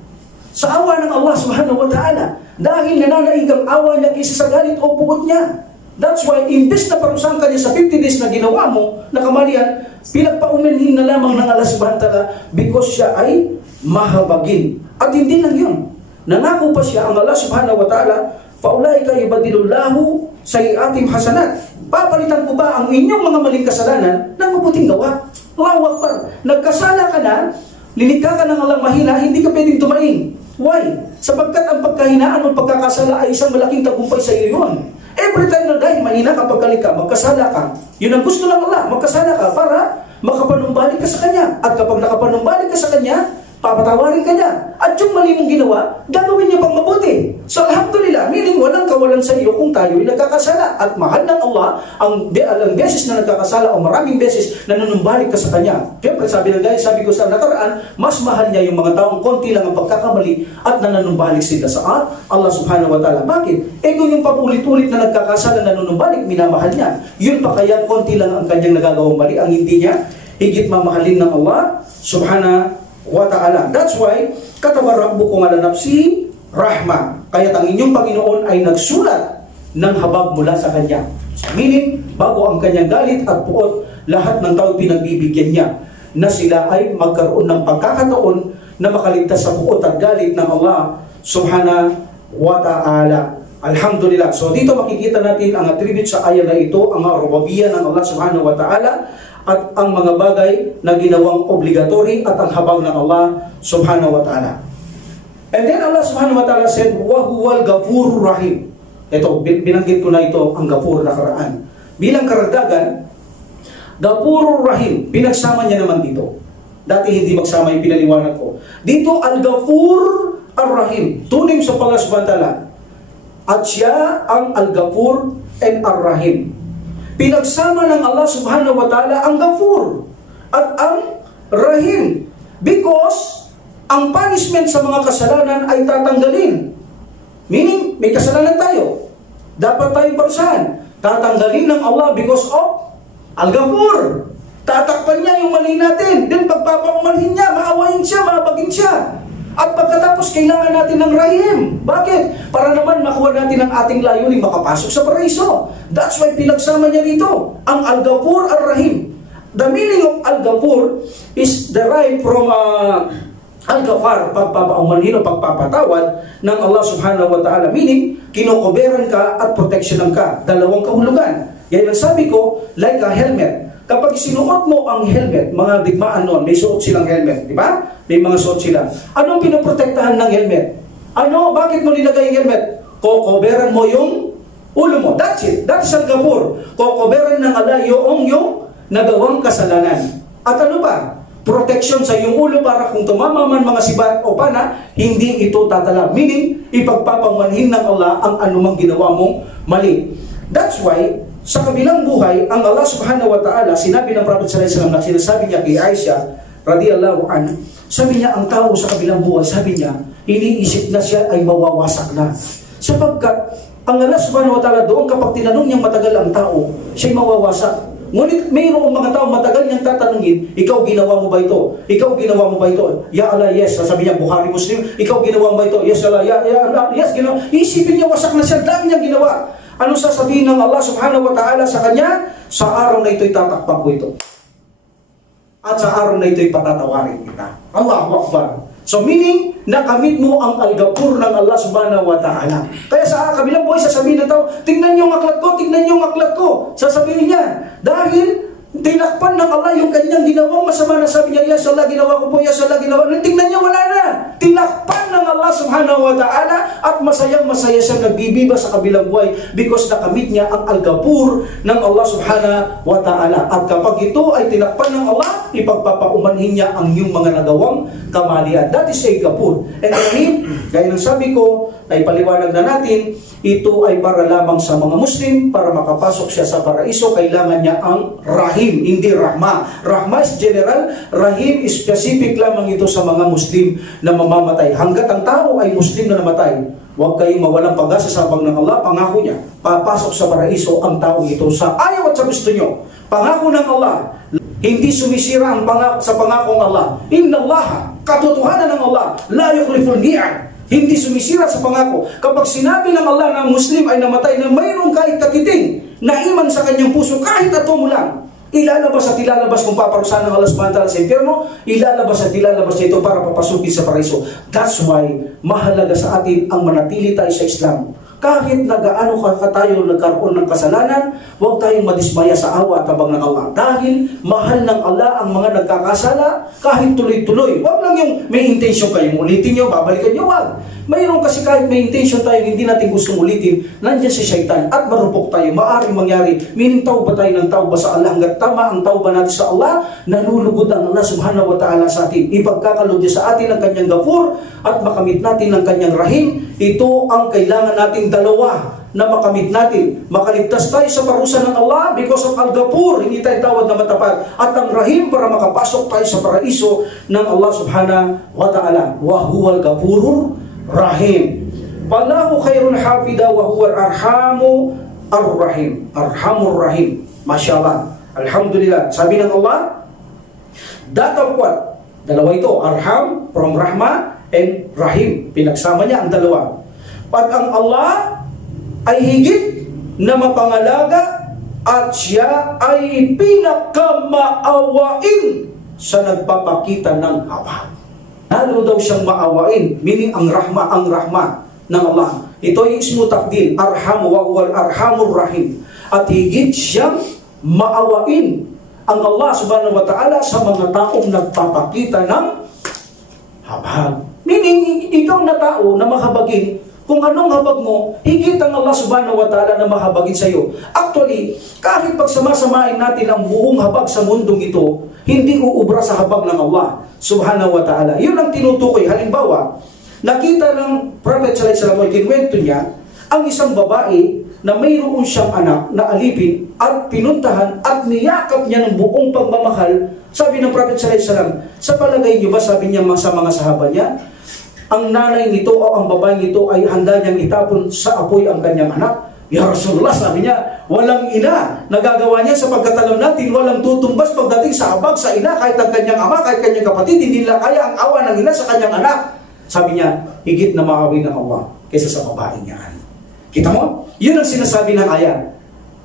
Sa awa ng Allah subhanahu wa ta'ala. Dahil nananaig ang awa niya kaysa sa galit o puot niya. That's why, imbes na parusahan ka niya sa 50 days na ginawa mo, na kamalian, pinagpaumanhin na lamang ng Allah subhanahu wa ta'ala because siya ay mahabagin. At hindi lang yun. Nangako pa siya ang Allah subhanahu wa ta'ala, faulaika yubadilullahu sayiatim hasanat. Papalitan ko ba ang inyong mga maling kasalanan ng mabuting gawa? Allahu Akbar. Nagkasala ka na, lilikha ka ng Allah mahina, hindi ka pwedeng tumaing. Why? Sapagkat ang pagkahinaan o pagkakasala ay isang malaking tagumpay sa iyo yun. Every time na dahil mahina ka pagkalika, magkasala ka. Yun ang gusto ng Allah, magkasala ka para makapanumbalik ka sa Kanya. At kapag nakapanumbalik ka sa Kanya, papatawarin ka niya. At yung mali mong ginawa, gagawin niya pang mabuti. So alhamdulillah, meaning walang kawalan sa iyo kung tayo'y nagkakasala. At mahal ng Allah, ang beses na nagkakasala o maraming beses na nanumbalik ka sa Kanya. Siyempre, sabi ko sa nakaraan, mas mahal niya yung mga taong konti lang ang pagkakamali at nanumbalik sila sa Allah subhanahu wa ta'ala. Bakit? Kung yung paulit-ulit na nagkakasala na nanumbalik, minamahal niya. Yun pa kaya konti lang ang kanyang nagagawang mali, ang hindi niya higit mamahalin ng Allah subhanahu wa ta'ala. That's why, kataba rabbukum ala nafsi rahma. Kaya ang inyong Panginoon ay nagsulat ng habag mula sa Kanya. Meaning, bago ang Kanyang galit at puot, lahat ng tao pinagbibigyan niya na sila ay magkaroon ng pagkakataon na makaligtas sa puot at galit ng Allah subhanahu wa ta'ala. Alhamdulillah. So dito makikita natin ang attribute sa ayah na ito, ang rububiyya ng Allah subhanahu wa ta'ala, at ang mga bagay na ginawang obligatory at ang habag ng Allah subhanahu wa ta'ala. And then Allah subhanahu wa ta'ala said, وَهُوَ الْغَفُورُ rahim. Ito, binanggit ko na ito, ang Ghafur na karaan. Bilang karagdagan, Ghafurur Rahim, pinagsama niya naman dito. Dati hindi magsama yung pinaliwanag ko. Dito, Al-Ghafur Ar-Rahim. Tunim sa Allah subhanahu wa ta'ala. At siya ang Al-Ghafur and Ar-Rahim. Pinagsama ng Allah subhanahu wa ta'ala ang Ghafur at ang Rahim. Because ang punishment sa mga kasalanan ay tatanggalin. Meaning, may kasalanan tayo. Dapat tayong parusahan. Tatanggalin ng Allah because of Al-Ghafur. Tatakpan niya yung mali natin. Then pagpapaumanhin niya, maawain siya, maabagin siya. At pagkatapos, kailangan natin ng Rahim. Bakit? Para naman makuha natin ang ating layunin makapasok sa paraiso. That's why pinagsama niya dito ang Al-Ghafur Ar-Rahim. The meaning of Al-Ghafur is derived from Al-Ghafar, pagpapaumanhin o pagpapatawad ng Allah subhanahu wa ta'ala. Meaning, kinukuberan ka at proteksyonan ka. Dalawang kahulugan. Yan ang sabi ko, like a helmet. Kapag sinuot mo ang helmet, mga digmaan noon, may suot silang helmet, di ba? May mga suot sila. Anong pinoprotektahan ng helmet? Ano? Bakit mo nilagay yung helmet? Kokoberan mo yung ulo mo. That's it. That's Al-Ghafur. Kokoberan ng Allah yung nagawang kasalanan. At ano pa? Protection sa iyong ulo para kung tumama man mga sibat o pana, hindi ito tatala. Meaning, ipagpapamanhin ng Allah ang anumang ginawa mong mali. That's why, sa kabilang buhay, ang Allah subhanahu wa ta'ala, sinabi ng Prophet sallallahu alaihi wasallam na sinasabi niya kay Aisha, radiyallahu anha, sabi niya, ang tao sa kabilang buhay, sabi niya, iniisip na siya ay mawawasak na. Sapagkat, ang Allah subhanahu wa ta'ala doon, kapag tinanong niyang matagal ang tao, siya'y mawawasak. Ngunit mayroong mga tao matagal niyang tatanungin, ikaw ginawa mo ba ito? Ikaw ginawa mo ba ito? Ya Allah, yes. Sabi niya, Bukhari Muslim, ikaw ginawa mo ba ito? Yes Allah, ya Allah, yes, ginawa. Isipin niya, wasak na siya, dami niyang ginawa. Ano sasabihin ng Allah subhanahu wa ta'ala sa kanya? Sa araw na ito'y tatakpan ko ito. At sa araw na ito'y patatawarin kita. Allahu Akbar. So meaning, nakamit mo ang Al-Ghafur ng Allah subhanahu wa ta'ala. Kaya sa kabilang buhay, sasabihin ng tao, tingnan niyo ang aklat ko, tingnan niyo ang aklat ko. Sasabihin niya, dahil tinakpan ng Allah yung kanyang ginawang masama na sabi niya, yes Allah, ginawa ko po, yes Allah, ginawa. Tingnan niyo, wala na. Tinakpan ng Allah subhanahu wa ta'ala at masayang-masaya siya nagbibiba sa kabilang buhay because nakamit niya ang Al-Ghafur ng Allah subhanahu wa ta'ala. At kapag ito ay tinakpan ng Allah, ipagpapaumanhin niya ang iyong mga nagawang kamalian. That is a Ghafur. And Rahim, gaya ng sabi ko, na ipaliwanag na natin, ito ay para lamang sa mga Muslim, para makapasok siya sa paraiso, kailangan niya ang rahim, hindi rahma. Rahma is general, rahim is specific lamang ito sa mga Muslim na mamamatay. Hanggat ang tao ay Muslim na namatay, huwag kayong mawalang pag-asa sa habang ng Allah, pangako niya, papasok sa paraiso ang tao ito sa ayaw at sa gusto nyo. Pangako ng Allah, hindi sumisira ang sa pangakong Allah. Inna Allah, katotohanan ng Allah, la yukhliful mi'ad. Hindi sumisira sa pangako. Kapag sinabi ng Allah na ang Muslim ay namatay na mayroong kahit katiting na iman sa kanyang puso, kahit atomo lang, ilalabas at ilalabas kung paparusahan ng Allah subhanahu wa ta'ala sa impyerno, ilalabas at ilalabas niya ito para papasukin sa paraiso. That's why mahalaga sa atin ang manatili tayo sa Islam. Kahit nagaano ka tayo nagkaroon ng kasalanan, huwag tayong madismaya sa awa at tabang ng Allah. Dahil mahal ng Allah ang mga nagkakasala kahit tuloy-tuloy. Huwag lang yung may intention kayo, ulitin nyo, babalikan nyo, huwag. Mayroon kasi kahit may intention tayo, hindi natin gustong ulitin, nandiyan si Shaitan at marupok tayo, maaaring mangyari. Meaning tauba tayo ng tauba sa Allah. Hanggat tama ang tauba natin sa Allah, nalulugod ang Allah subhanahu wa ta'ala sa atin. Ipagkakalog niya sa atin ang kanyang gafur at makamit natin ang kanyang rahim. Ito ang kailangan nating dalawa na makamit natin. Makaligtas tayo sa parusa ng Allah because of Al-Ghafur, hindi tayo tawad na matapat. At ang Rahim para makapasok tayo sa paraiso ng Allah subhanahu wa ta'ala. Wa huwal ghafurur rahim. Wallahu khairun hafida wa huwal arhamu ar-rahim. Arhamur rahim. Masya Allah. Alhamdulillah. Sabi ng Allah, datapwat. Dalawa ito. Arham, from rahma, and rahim. Pinagsama niya ang dalawa. At ang Allah ay higit na mapangalaga at siya ay pinakamaawain sa nagpapakita ng habag. Lalo daw siyang maawain, meaning ang rahma ng Allah. Ito ay ismu takdil, arham wa huwal arhamur rahim. At higit siyang maawain ang Allah subhanahu wa ta'ala sa mga taong nagpapakita ng habag. Meaning, ikaw na tao na mahabagin, kung anong habag mo, higit ang Allah subhanahu wa ta'ala na mahabagin sa iyo. Actually, kahit pagsamasamain natin ang buong habag sa mundong ito, hindi uubra sa habag ng Allah subhanahu wa ta'ala. Yun ang tinutukoy. Halimbawa, nakita ng Prophet sallallahu alaihi wasallam, kinwento niya, ang isang babae na mayroon siyang anak na alipin at pinuntahan at niyakap niya ng buong pagmamahal. Sabi ng Prophet sallallahu alaihi wasallam, sa palagay niyo ba, sabi niya sa mga sahaba niya, ang nanay nito o ang babae nito ay handa niyang itapon sa apoy ang kanyang anak? Ya Rasulullah, sabi niya, walang ina. Nagagawa niya sapagkat alam natin, walang tutumbas pagdating sa habag sa ina, kahit ang kanyang ama, kahit kanyang kapatid, hindi nila kaya ang awa ng ina sa kanyang anak. Sabi niya, higit na maawin ng Allah kaysa sa babae niya. Kita mo? Yun ang sinasabi ng ayat.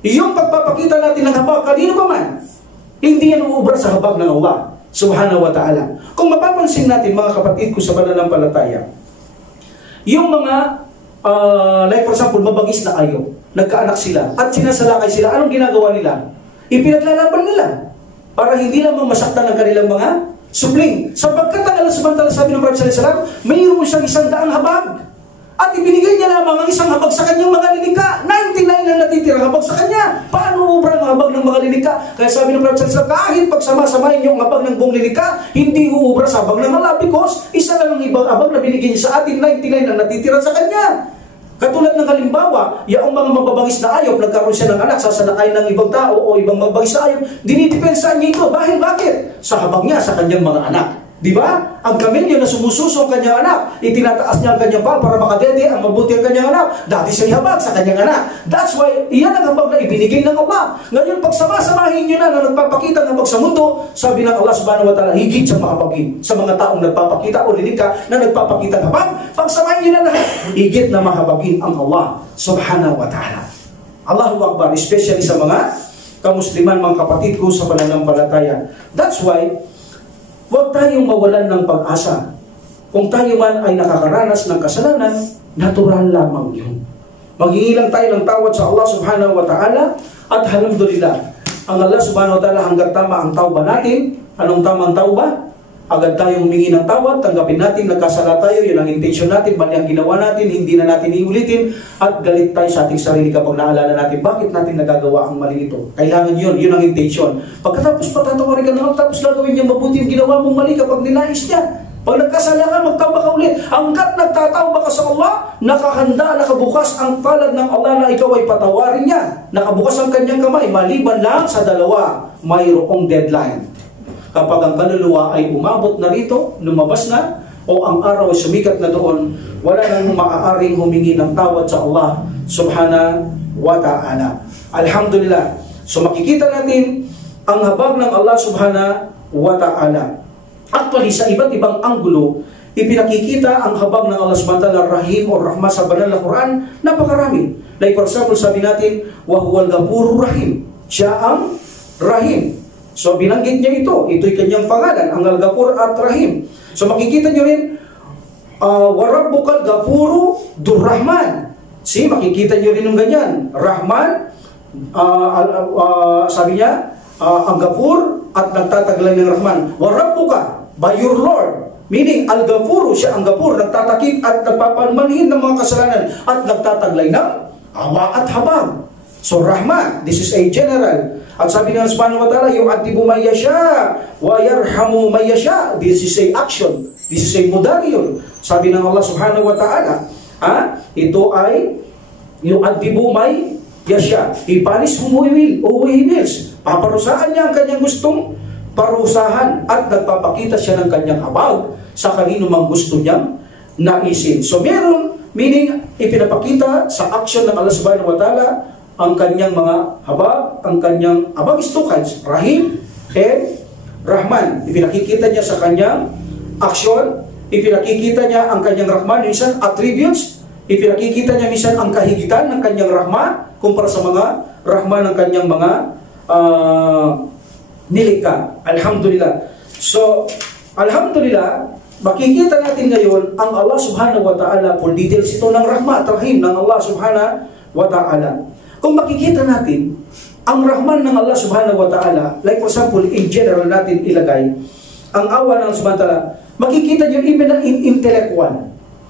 Iyong pagpapakita natin ng habag, kanino ba man, hindi yan uubra sa habag ng Allah subhanahu wa ta'ala. Kung mapapansin natin, mga kapatid ko sa pananampalataya, yung mga like for example, mabagis na ayaw, nagkaanak sila at sinasalakay sila, anong ginagawa nila? Ipinaglalaban nila para hindi lamang masaktan ang kanilang mga supling. Sapagkat ang Allah subhanahu wa ta'ala, sabi ng Prophet sallallahu alaihi wasallam, mayroon siyang 100 habag at ibinigay niya lamang ang isang habag sa kanyang mga linika. 99 na natitirang habag sa kanya. Paano ubra ang habag ng mga linika? Kaya sabi ng Prophet sallallahu alaihi wasallam, kahit pagsama-samahin niyo ang habag ng buong linika, hindi uubra sa habag ng Allah because isa lang ang ibang habag na binigay niya sa atin, 99 na natitira sa kanya. Katulad ng halimbawa, yung mga mababangis na ayop, nagkaroon siya ng anak, sasanakay ng ibang tao o ibang mababangis na ayop, dinidepensahan niya ito. Dahil bakit? Sa habag niya, sa kanyang mga anak. Di ba? Ang kamelyo na sumususo ang kanyang anak, itinataas niya ang kanyang paa para makadede ang mabuti ang kanyang anak. Dati siya habag sa kanyang anak. That's why, iyan ang habag na ibinigay ng Allah. Ngayon, pag sama-samahin niyo na nagpapakita ng habag sa mundo, sabi ng Allah subhanahu wa ta'ala, higit siyang makapagin sa mga taong nagpapakita o linika na nagpapakita ng habag. Pagsamahin niyo na lahat, higit na mahabagin ang Allah subhanahu wa ta'ala. Allahu Akbar, especially sa mga kamusliman, mga kapatid ko sa pananampalataya. That's why, huwag tayong mawalan ng pag-asa. Kung tayo man ay nakakaranas ng kasalanan, natural lamang yun. Maghingi lang tayo ng tawad sa Allah subhanahu wa ta'ala at alhamdulillah, ang Allah subhanahu wa ta'ala hanggat tama ang tawba natin. Anong tamang tawba? Agad tayong humingi ng tawad, tanggapin natin, nagkasala tayo, yun ang intention natin, mali ang ginawa natin, hindi na natin iulitin, at galit tayo sa ating sarili kapag naalala natin, bakit natin nagagawa ang mali ito? Kailangan yun ang intention. Pagkatapos patatawarin ka naman, tapos gagawin niya mabuti yung ginawa mong mali kapag ninais niya. Pag nagkasala ka, magtawba ka ulit. Hanggat nagtatawba ka sa Allah, nakahanda, nakabukas ang palad ng Allah na ikaw ay patawarin niya. Nakabukas ang kanyang kamay, maliban lang sa dalawa, mayroong deadline. Kapag ang kaluluwa ay umabot na rito, lumabas na, o ang araw ay sumikat na doon, wala nang maaaring humingi ng tawad sa Allah subhanahu wa ta'ala. Alhamdulillah. So makikita natin ang habag ng Allah subhanahu wa ta'ala. Actually, sa iba't ibang anggulo, ipinakikita ang habag ng Allah subhanahu wa ta'ala, Rahim o Rahmah sa banal na Quran, napakarami. Like for example, sabi natin, Wahuwal Ghafurur Rahim. Siya ang Rahim. So binanggit niya ito'y kanyang pangalan, ang Al-Ghafur at Rahim. So makikita niyo rin, Warabbukal Ghafuru Durrahman. See, makikita niyo rin yung ganyan. Rahman, sabi niya, ang Ghafur at nagtataglay ng Rahman. Warabbuka, by your Lord. Meaning, Al-Ghafuru, siya ang Ghafur, nagtatakip at nagpapamanhin ng mga kasalanan at nagtataglay ng awa at habag. So Rahman, this is a general. At sabi ng subhanahu wa ta'ala, yu'adibu may yasha wa yarhamu may yasha. This is a action. This is a mudariyon. Sabi ng Allah subhanahu wa ta'ala, ito ay yu'adibu may yasha. Ipanis whom he wills. Paparusahan niya ang kanyang gustong parusahan at nagpapakita siya ng kanyang habag sa kanino mang gusto niyang naisin. So meron, meaning ipinapakita sa action ng Allah subhanahu wa ta'ala ang kanyang mga habag, ang kanyang habag is two kinds, Rahim and Rahman. Ipinakikita niya sa kanyang action, ipinakikita niya ang kanyang Rahman, minsan attributes, ipinakikita niya minsan ang kahigitan ng kanyang Rahman kumpara sa mga Rahman ng kanyang mga nilikha. Alhamdulillah. So, Alhamdulillah, makikita natin ngayon ang Allah subhanahu wa ta'ala, full details ito ng Rahman at Rahim ng Allah subhanahu wa ta'ala. Kung makikita natin, ang Rahman ng Allah subhanahu wa ta'ala, like for example, in general natin ilagay, ang awa ng subhanahu wa ta'ala, makikita nyo even na intellectual.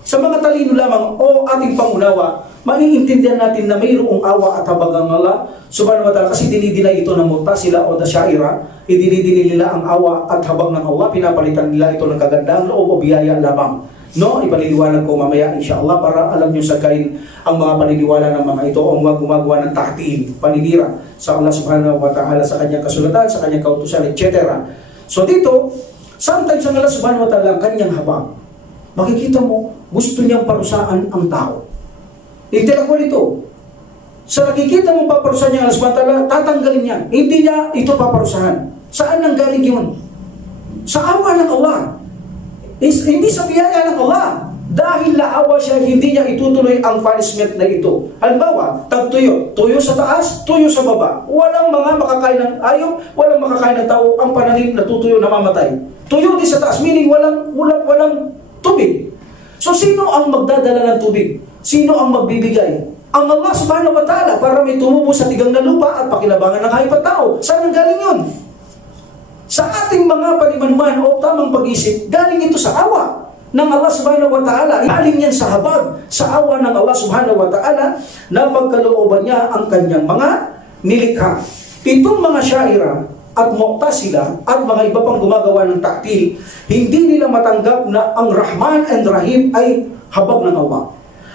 Sa mga talino lamang o ating pangunawa, maiintindihan natin na mayroong awa at habag ng Allah subhanahu wa ta'ala, kasi dinidila ito ng Mu'tazila o Dasyaira, idinidili nila ang awa at habag ng Allah, pinapalitan nila ito ng kagandang loob o biyaya lamang. No, ipaliliwanag ko mamaya insyaAllah para alam nyo sa kain ang mga paniniwala ng mga ito o mga gumagawa ng tahtil, paninira sa Allah subhanahu wa ta'ala, sa kanyang kasulatan, sa kanyang kautusan, etc. So dito, sometimes ang Allah subhanahu wa ta'ala ang kanyang habag, makikita mo, gusto niyang parusaan ang tao. Intellectual ito. Sa nakikita mo paparusahan niya ang Allah subhanahu wa ta'ala, tatanggalin niya. Hindi niya ito paparusahan. Saan nanggaling yun? Sa awa ng Allah. Hindi sa biyaya ng Allah. Dahil naawa siya, hindi niya itutuloy ang punishment na ito. Halimbawa, tagtuyo. Tuyo sa taas, tuyo sa baba. Walang mga makakain ng ayaw, walang makakain ng tao. Ang pananim natutuyo na mamatay. Tuyo din sa taas, meaning walang tubig. So, sino ang magdadala ng tubig? Sino ang magbibigay? Ang Allah subhanahu wa ta'ala para may tumubo sa tigang na lupa at pakinabangan ng hayop at tao. Saan ang galing yun? Sa ating mga panimanuman o tamang pag-isip, galing ito sa awa ng Allah subhanahu wa ta'ala. Galing yan sa habag, sa awa ng Allah subhanahu wa ta'ala na pagkalooban niya ang kanyang mga nilikha. Itong mga Syaira at Mu'tazila at mga iba pang gumagawa ng taktil, hindi nila matanggap na ang Rahman and Rahim ay habag ng Allah.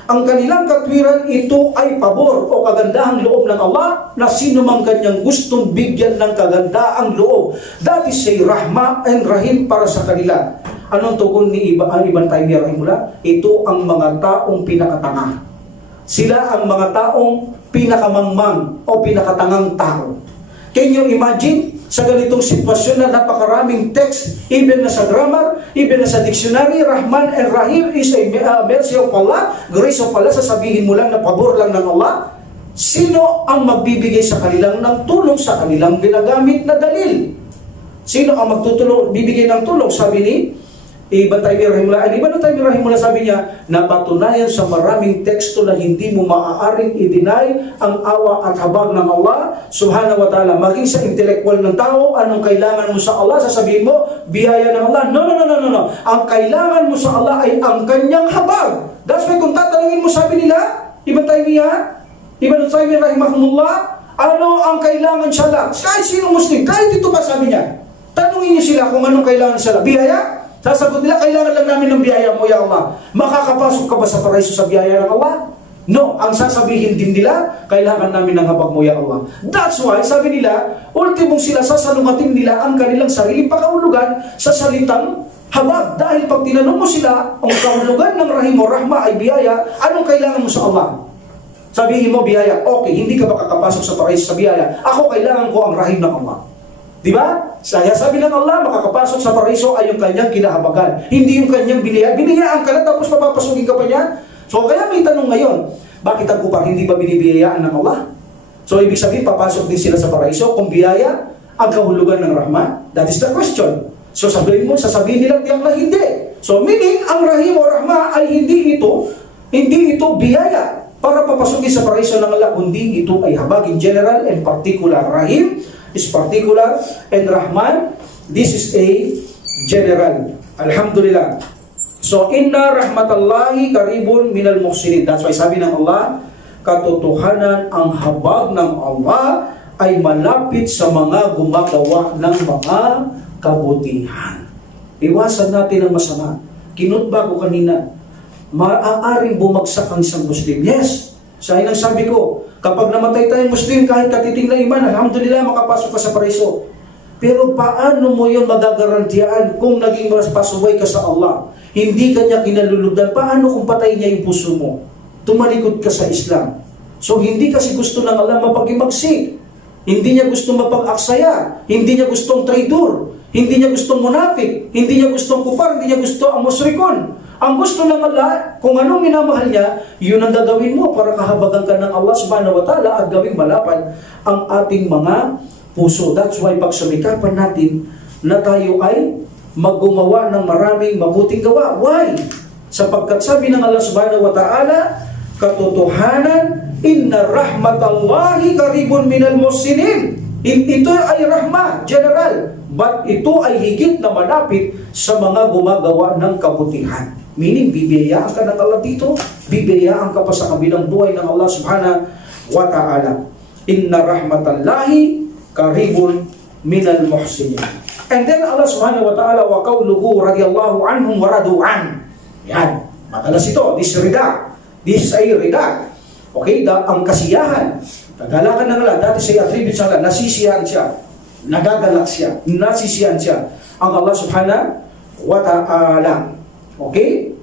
Ang kanilang katwiran, ito ay pabor o kagandahang loob ng Allah na sino mang kanyang gustong bigyan ng kagandahang loob. That is say Rahma and Rahim para sa kanila. Anong tugon ni Ibn Taymiyyah rahimahullah? Ito ang mga taong pinakatanga. Sila ang mga taong pinakamangmang o pinakatangang tao. Can you imagine sa ganitong sitwasyon na napakaraming text, even na sa grammar, even na sa dictionary, Rahman and Rahim is a mercy of Allah, grace of Allah, sasabihin mo lang na pabor lang ng Allah. Sino ang magbibigay sa kanilang ng tulong sa kanilang ginagamit na dalil? Sino ang bibigay ng tulong? Sabi ni Ibn Taymiyyah rahimahullah, sabi niya, napatunayan sa maraming teksto na hindi mo maaaring i-deny ang awa at habag ng Allah subhanahu wa ta'ala. Maging sa intellectual ng tao, anong kailangan mo sa Allah? Sasabihin mo, biyaya ng Allah. No. Ang kailangan mo sa Allah ay ang kanyang habag. That's why kung tatanungin mo, sabi nila, Ibn Taymiyyah rahimahullah, ano ang kailangan sa Allah? Kahit sino Muslim, kahit ito pa sabi niya, tanungin niyo sila kung anong kailangan sa Allah. Biyaya? Sasagot nila, kailangan lang namin ng biyaya mo, ya Allah. Makakapasok ka ba sa paraiso sa biyaya ng Allah? No, ang sasabihin din nila, kailangan namin ng habag mo, ya Allah. That's why, sabi nila, ultimong sila sasalungatin nila ang kanilang sariling pakahulugan sa salitang habag. Dahil pag tinanong mo sila, ang kahulugan ng rahim o rahma ay biyaya, anong kailangan mo sa Allah? Sabihin mo, biyaya. Okay, hindi ka makakapasok sa paraiso sa biyaya. Ako, kailangan ko ang rahim ng Allah. Diba? Saya sabi ng Allah, makakapasok sa paraiso ay yung kanyang kinahabagan. Hindi yung kanyang biniyaan. Biniyaan ka na tapos mapapasukin ka pa niya. So kaya may tanong ngayon, bakit ang kupar hindi ba binibiyayaan ng Allah? So ibig sabihin, papasok din sila sa paraiso kung biyaya ang kahulugan ng rahma? That is the question. So sasabihin nila tiyak na hindi. So meaning, ang rahim o rahma ay hindi ito biyaya para papasukin sa paraiso ng Allah, kundi ito ay habag in general and particular. Rahim is particular and Rahman, this is a general. Alhamdulillah. So, inna rahmatallahi karibun minal muhsinin. That's why sabi ng Allah, katotohanan ang habag ng Allah ay malapit sa mga gumagawa ng mga kabutihan. Iwasan natin ang masama. Kinutba ko kanina, maaaring bumagsak ang isang Muslim. Yes, sa inang sabi ko, kapag namatay tayong Muslim, kahit katiting na iman, alhamdulillah, makapasok ka sa paraiso. Pero paano mo yun magagarantiyan kung naging pasaway ka sa Allah? Hindi ka niya kinalulugdan. Paano kung patay niya yung puso mo? Tumalikod ka sa Islam. So, hindi kasi gusto ng Allah mapag-imagsik. Hindi niya gusto mapag-aksaya. Hindi niya gustong traitor. Hindi niya gustong munafik. Hindi niya gustong kufar. Hindi niya gusto ang musrikon. Ang gusto ng Allah, kung anong minamahal niya, yun ang gagawin mo para kahabagan ka ng Allah subhanahu wa ta'ala at gawing malapad ang ating mga puso. That's why pag sumikapan natin na tayo ay maggumawa ng maraming mabuting gawa. Why? Sapagkat sabi ng Allah subhanahu wa ta'ala, katotohanan, inna rahmatallahi karibun minal muhsinin. Ito ay rahma, general. But ito ay higit na malapit sa mga gumagawa ng kabutihan. Meaning, bibiyayaan ka ng Allah dito, bibiyayaan ka pa sa kabilang buhay ng Allah subhanahu wa ta'ala. Inna rahmatallahi karibun minal muhsinin. And then Allah subhanahu wa ta'ala wa qawluhu radiyallahu anhum wa radu'an. Yan, matalas ito, this rida. This is a rida. Okay, ang kasiyahan. Kagalakan ng Allah, dati siya attribute sa Allah, nasisiyahan siya, nagagalak siya, nasisiyahan siya. Ang Allah subhanahu wa ta'ala. Okay?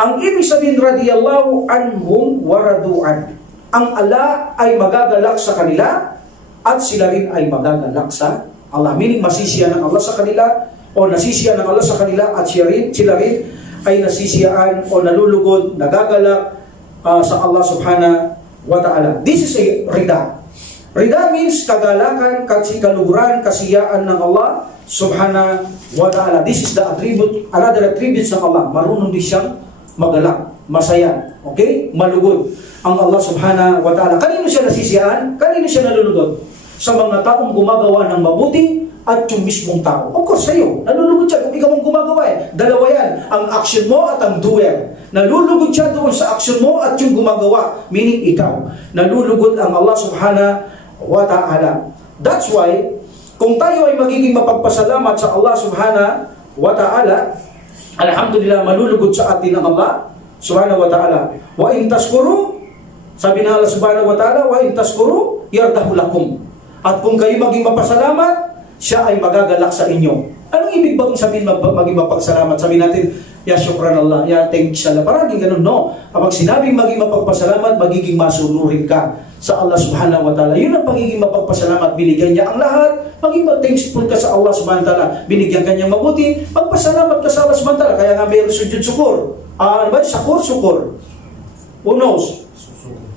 Ang ibig sabihin radiyallahu anhum wa radu'an. Ang Allah ay magagalak sa kanila at sila rin ay magagalak sa Allah. Meaning masisiyahan ng Allah sa kanila o nasisiyahan ng Allah sa kanila at sila rin ay nasisiyahan o nalulugod, nagagalak sa Allah subhanahu wa ta'ala. This is a rida. Rida means kagalakan, kaluhuran, kasiyaan ng Allah subhanahu wa ta'ala. This is the attribute, another attributes ng Allah. Marunong din siyang magalak, masaya, okay? Malugod ang Allah subhanahu wa ta'ala. Kanino siya nasisiyahan? Kanino siya nalulugod? Sa mga taong gumagawa ng mabuti at yung mismong tao. Of course, sa'yo. Nalulugod siya kung ikaw ang gumagawa eh. Dalawa yan. Ang action mo at ang doer. Nalulugod siya doon sa action mo at yung gumagawa. Meaning ikaw. Nalulugod ang Allah subhanahu wa ta'ala. That's why, kung tayo ay magiging mapagpasalamat sa Allah subhanahu wa ta'ala, alhamdulillah, malulugod sa atin ng Allah subhanahu wa ta'ala. Wa in taskuru, sabi ng Allah subhanahu wa ta'ala, wa in taskuru, yardahu lakum. At kung kayo maging mapasalamat, siya ay magagalak sa inyo. Anong ibig bang sabihin maging mapagsalamat? Sabi natin, ya syukran Allah, ya thanks Allah. Parang ganun, no. Kapag sinabing maging mapagpasalamat, magiging masunurin ka sa Allah subhanahu wa ta'ala. Yun ang pagiging mapagpasalamat. Binigyan niya ang lahat. Maging thankful ka sa Allah subhanahu wa ta'ala. Binigyan ka niya mabuti. Magpasalamat ka sa Allah subhanahu wa ta'ala. Kaya nga mayroon sujud syukur. Ano ba? Syukur. Who knows?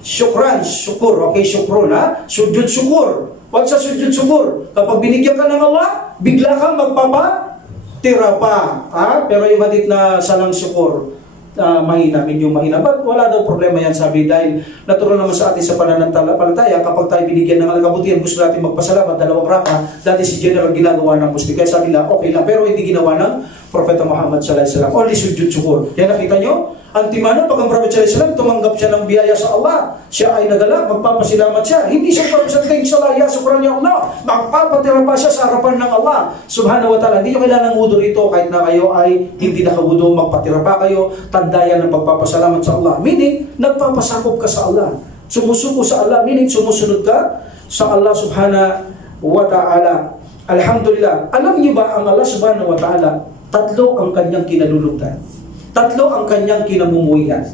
Syukran, syukur. Okay, syukrun ha? Sujud syukur. Wag sa sujud syukur. Kapag binigyan ka ng Allah, bigla kang magpapatira pa. Ha? Pero yung hadith na salang syukur, mahina, medyo mahina. But wala daw problema yan, sabi, dahil natural naman sa atin sa pananampalataya, kapag tayo binigyan ng kabutihan, gusto natin magpasalamat, dalawang raka, dati si General ginagawa ng Muslim. Kaya sabi nila, okay lang, pero hindi ginawa ng Propeta Muhammad sallallahu alaihi wasallam. Only sujud syukur. Yan nakita nyo? Antimano, pag ang Prophet sallallahu tumanggap siya ng biyaya sa Allah, siya ay nagalak, magpapasalamat siya. Hindi siya magpapasating sa Allah, ya sukran ya Allah, magpapatira pa siya sa harapan ng Allah subhanahu wa ta'ala. Hindi nyo kailangan wudu rito kahit na kayo ay hindi nakawudu, magpatira pa kayo, tandayan ng pagpapasalamat sa Allah. Meaning, nagpapasakop ka sa Allah. Sumusuko sa Allah, meaning sumusunod ka sa Allah subhanahu wa ta'ala. Alhamdulillah. Alam niyo ba ang Allah subhanahu wa ta'ala, tatlo ang kanyang kinalulugdan. Tatlo ang kanyang kinamumuhian.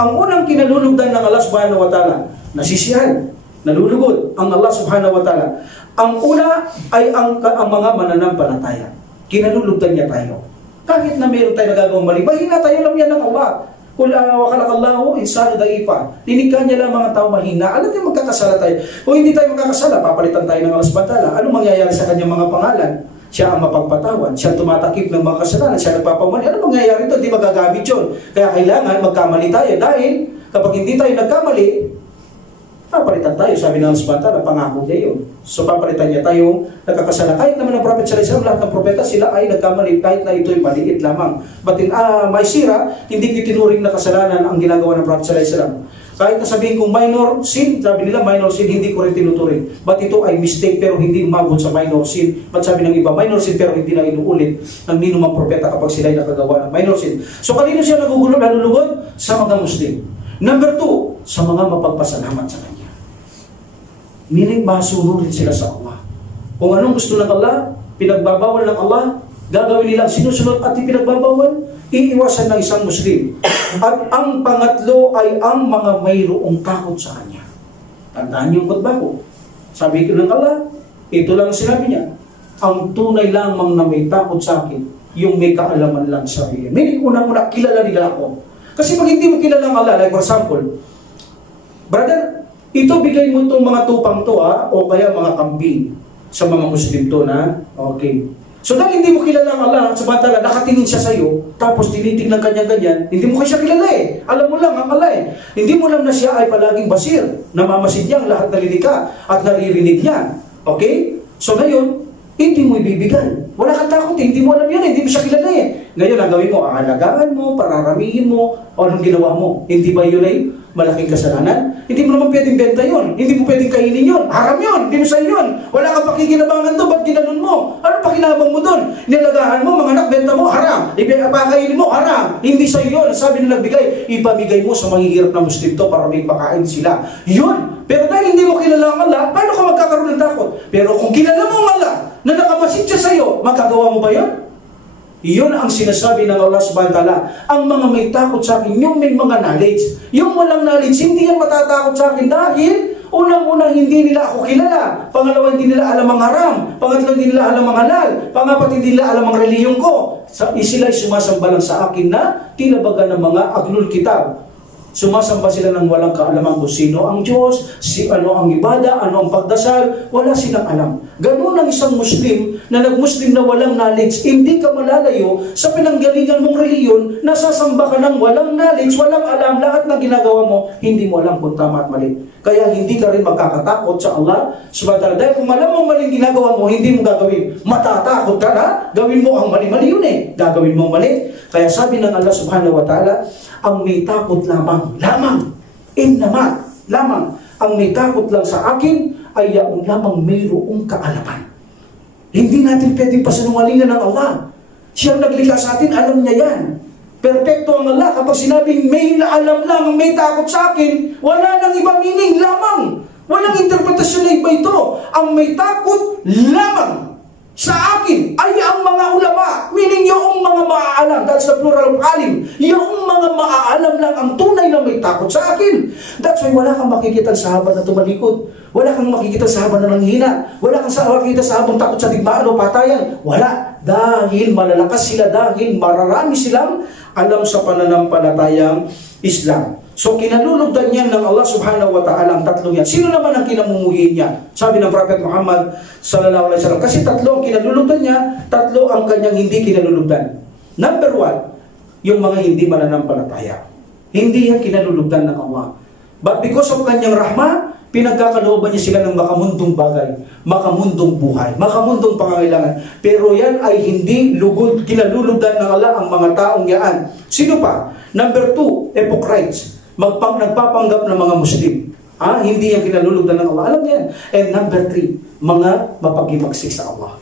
Ang unang kinalulugdan ng Allah subhanahu wa ta'ala, nasisiyahan, nalulugod ang Allah subhanahu wa ta'ala. Ang una ay ang mga mananampalataya. Kinalulugdan niya tayo. Kahit na meron tayo nagagawang mali, mahina tayo, alam yan ng Allah. Kula wa khalaqallahu insana da'ifa. Tinikha niya lang mga tao mahina. Alam niya magkakasala tayo. Kung hindi tayo magkakasala, papalitan tayo ng Allah subhanahu wa ta'ala. Anong mangyayari sa kanyang mga pangalan? Siya ang mapagpatawan, siya tumatakip ng mga kasalanan, siya nagpapamali. Ano mangyayari ito? Hindi magagamit yun. Kaya kailangan magkamali tayo dahil kapag hindi tayo nagkamali, papalitan tayo. Sabi ng Allah subhanahu wa ta'ala, pangako niya yun. So papalitan niya tayo nagkakasala. Kahit naman ang Prophet sallallahu alaihi wasallam, lahat ng propeta sila ay nagkamali kahit na ito'y maliit lamang. But may sira, hindi itinuring na kasalanan ang ginagawa ng Prophet sallallahu alaihi wasallam. Kahit na sabihin kong minor sin, sabi nila minor sin, hindi ko rin tinuturing. But ito ay mistake pero hindi umabot sa minor sin. But sabi ng iba, minor sin pero hindi na inuulit ng ninumang propeta kapag sila ay nakagawa ng minor sin. So kanino siya nagugulo, nalulugod? Sa mga Muslim. Number 2, sa mga mapagpasalamat sa Kanya. Meaning, masunurin sila sa Allah. Kung anong gusto ng Allah, pinagbabawal ng Allah, gagawin nila sinusunod at ipinagbabawal, iiwasan ng isang Muslim. At ang pangatlo ay ang mga mayroong takot sa Kanya. Tandaan niyo ang khutbah ko. Sabi ko ng Allah, ito lang sinabi niya, ang tunay lamang na may takot sa akin, yung may kaalaman lang sa akin. Meaning, unang-una, kilala nila ako. Kasi pag hindi mo kilala ang Allah, like for example, brother, ito bigay mo itong mga tupang to o kaya mga kambing sa mga Muslim to na, okay. So dahil hindi mo kilala ang Allah, samantala nakatingin siya sa iyo, tapos tinitingnan kanya-ganyan, hindi mo siya kilala eh. Alam mo lang ang Allah eh. Hindi mo lang na siya ay palaging basir, namamasid niya ang lahat na linika at naririnig niya. Okay? So ngayon, hindi mo ibibigay. Wala kang takot eh. Hindi mo alam yan eh. Hindi mo siya kilala eh. Ngayon, ang gawin mo, aalagaan mo, pararamihin mo, o anong ginawa mo. Hindi ba yun ay malaking kasalanan? Hindi mo naman pwedeng benta yun. Hindi mo pwedeng kainin yun. Haram yun. Hindi mo sa'yo yun. Wala kang pakikinabangan to. Ba't ginanon mo? Ano pakinabang mo doon? Nilagahan mo, mga anak, benta mo, haram. Ipakainin mo, haram. Hindi sa'yo yun. Sabi na nagbigay, ipamigay mo sa mahihirap na Muslim to para may pakain sila. Yun. Pero dahil hindi mo kilala ang Allah, paano ka magkakaroon ng takot? Pero kung kilala mo ang Allah, na nakamasid siya sa'yo, magkagawa mo ba yun? Iyon ang sinasabi ng Allah subhanahu wa ta'ala. Ang mga may takot sa akin, yung may mga knowledge. Yung walang knowledge, hindi yan matatakot sa akin dahil unang-unang hindi nila ako kilala. Pangalawa, hindi nila alam ang haram. Pangatlo, hindi nila alam ang halal. Pangapat, hindi nila alam ang reliyong ko. Sila'y sumasamba lang sa akin na tinabagan ng mga aglul kitab. Sumasamba sila ng walang kaalaman kung sino ang Diyos, ano ang ibada, ano ang pagdasal, wala silang alam. Ganun ang isang Muslim na nag-Muslim na walang knowledge, hindi ka malalayo sa pinanggalingan mong reliyon, nasasamba ka ng walang knowledge, walang alam, lahat ng ginagawa mo, hindi mo alam kung tama at mali. Kaya hindi ka rin magkakatakot sa Allah subhanahu wa ta'ala. Dahil kung alam mo maling ginagawa mo, hindi mo gagawin. Matatakot ka na, gawin mo ang mali-mali yun eh. Gagawin mo mali. Kaya sabi ng Allah subhanahu wa ta'ala, ang may takot lamang, lamang, ang may takot lang sa akin ay yaon lamang mayroong kaalaman. Hindi natin pwedeng pasinungalingan ng Allah. Siyang naglikha sa atin, alam niya yan. Perfecto ang Allah. Kapag sinabing may alam lang, may takot sa akin, wala nang ibang meaning, lamang. Walang interpretasyon na iba ito. Ang may takot lamang sa akin ay ang mga ulama, meaning yung mga maaalam, that's the plural of alim, yung mga maaalam lang ang tunay na may takot sa akin. That's why wala kang makikita sa habang na tumalikod, wala kang makikita sa habang na nanghina, wala kang makikita sa habang takot sa digmaan o patayan, wala, dahil malalakas sila, dahil mararami silang alam sa pananampalatayang Islam. So kinalulugdan niya ng Allah subhanahu wa ta'ala ang tatlong yan. Sino naman ang kinamumuhin niya? Sabi ng Prophet Muhammad sallallahu alaihi wasallam. Kasi tatlo ang kinalulugdan niya, tatlo ang kanyang hindi kinalulugdan. Number 1, yung mga hindi mananampalataya. Hindi yan kinalulugdan ng Allah. But because of kanyang rahma, pinagkakalooban niya sila ng makamundong bagay, makamundong buhay, makamundong pangangailangan. Pero yan ay hindi lugod, kinalulugdan ng Allah ang mga taong yaan. Sino pa? Number 2, hypocrites. Nagpapanggap ng mga Muslim. Hindi yung kinalulugdan ng Allah. Alam niya yan. And number 3, mga mapag-imagsik sa Allah.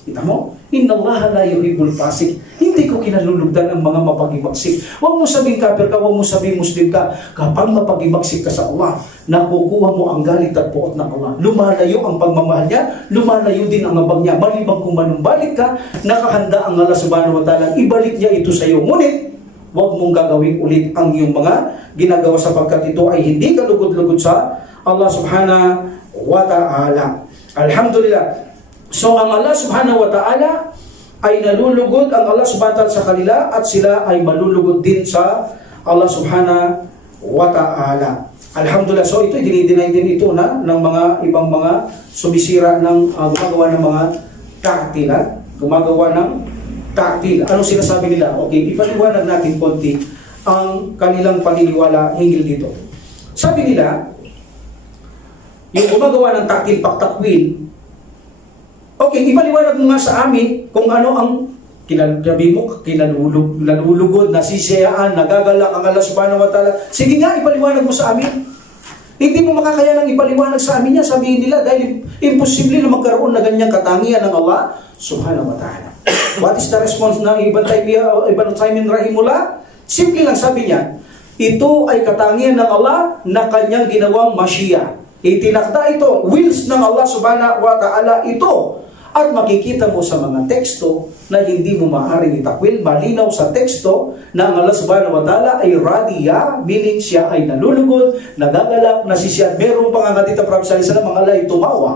Kita mo? Inna Allah la yuhibbul fasik. Hindi ko kinalulugdan ng mga mapag-imagsik. Huwag mo sabihin kafir ka, huwag mo sabihin Muslim ka. Kapag mapag-imagsik ka sa Allah, nakukuha mo ang galit at puot ng Allah. Lumalayo ang pagmamahal niya, lumalayo din ang abang niya. Malibang kung manumbalik ka, nakahanda ang Allah subhanahu wa ta'ala, ibalik niya ito sa iyo. Ngunit, huwag mong gagawin ulit ang iyong mga ginagawa sapagkat ito ay hindi kalugod-lugod sa Allah subhanahu wa ta'ala. Alhamdulillah. So ang Allah subhanahu wa ta'ala ay nalulugod ang Allah subhanahu wa ta'ala sa kanila at sila ay malulugod din sa Allah subhanahu wa ta'ala. Alhamdulillah. So ito, dinideny din ito ng mga ibang mga sumisira ng gumagawa ng mga ta'tilan, gumagawa ng ta'til. Anong sinasabi nila? Okay, ipaliwanag natin konti ang kanilang paniniwala hinggil dito. Sabi nila, yung gumagawa ng ta'til, paktakwil, okay, ipaliwanag mo nga sa amin kung ano ang kinalulugod, nasisiyaan, nagagalak ang Allah subhanahu wa ta'ala. Sige nga, ipaliwanag mo sa amin. Hindi mo makakayanang ipaliwanag sa amin niya. Sabihin nila dahil imposible na magkaroon na ganyang katangian ng Allah subhanahu wa ta'ala. What is the response ng Ibn Taymiyyah rahimahullah? Simple lang sabi niya, ito ay katangian ng Allah na kanyang ginawang mashiya. Itinakda ito, wills ng Allah subhanahu wa ta'ala ito. At makikita mo sa mga teksto na hindi mo maaaring itakwil, malinaw sa teksto na ang Allah subhanahu wa ta'ala ay radiya, meaning siya ay nalulugod, nagagalak, nasisiyad. Merong pangangatita Prophet sallallahu alaihi wasallam, ang Allah ay tumawa.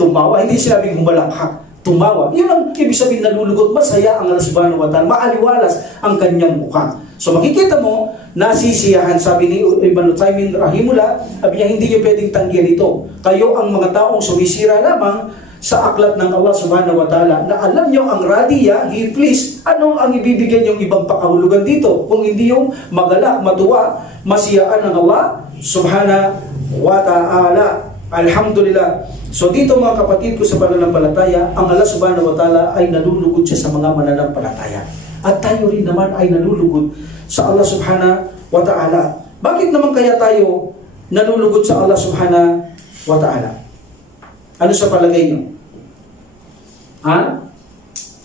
Tumawa, hindi sinabing humalakhak, tumawa. Yun ang ibig sabihin nalulugod, masaya ang Allah subhanahu wa ta'ala, maaliwalas ang kanyang mukha. So makikita mo, nasisiyahan, sabi ni Ibn Taymiyyah rahimahullah, sabi niya, hindi niyo pwedeng tanggihan ito. Kayo ang mga taong sumisira lamang sa aklat ng Allah subhanahu wa ta'ala na alam nyo ang radiya, He please, ano ang ibibigyan yung ibang pakahulugan dito? Kung hindi yung magalak, matuwa, masiyaan ng Allah subhanahu wa ta'ala. Alhamdulillah. So dito mga kapatid ko sa pananampalataya, ang Allah subhanahu wa ta'ala ay nalulugod siya sa mga mananampalataya. At tayo rin naman ay nalulugod sa Allah subhanahu wa ta'ala. Bakit naman kaya tayo nalulugod sa Allah subhanahu wa ta'ala? Ano sa palagay nyo?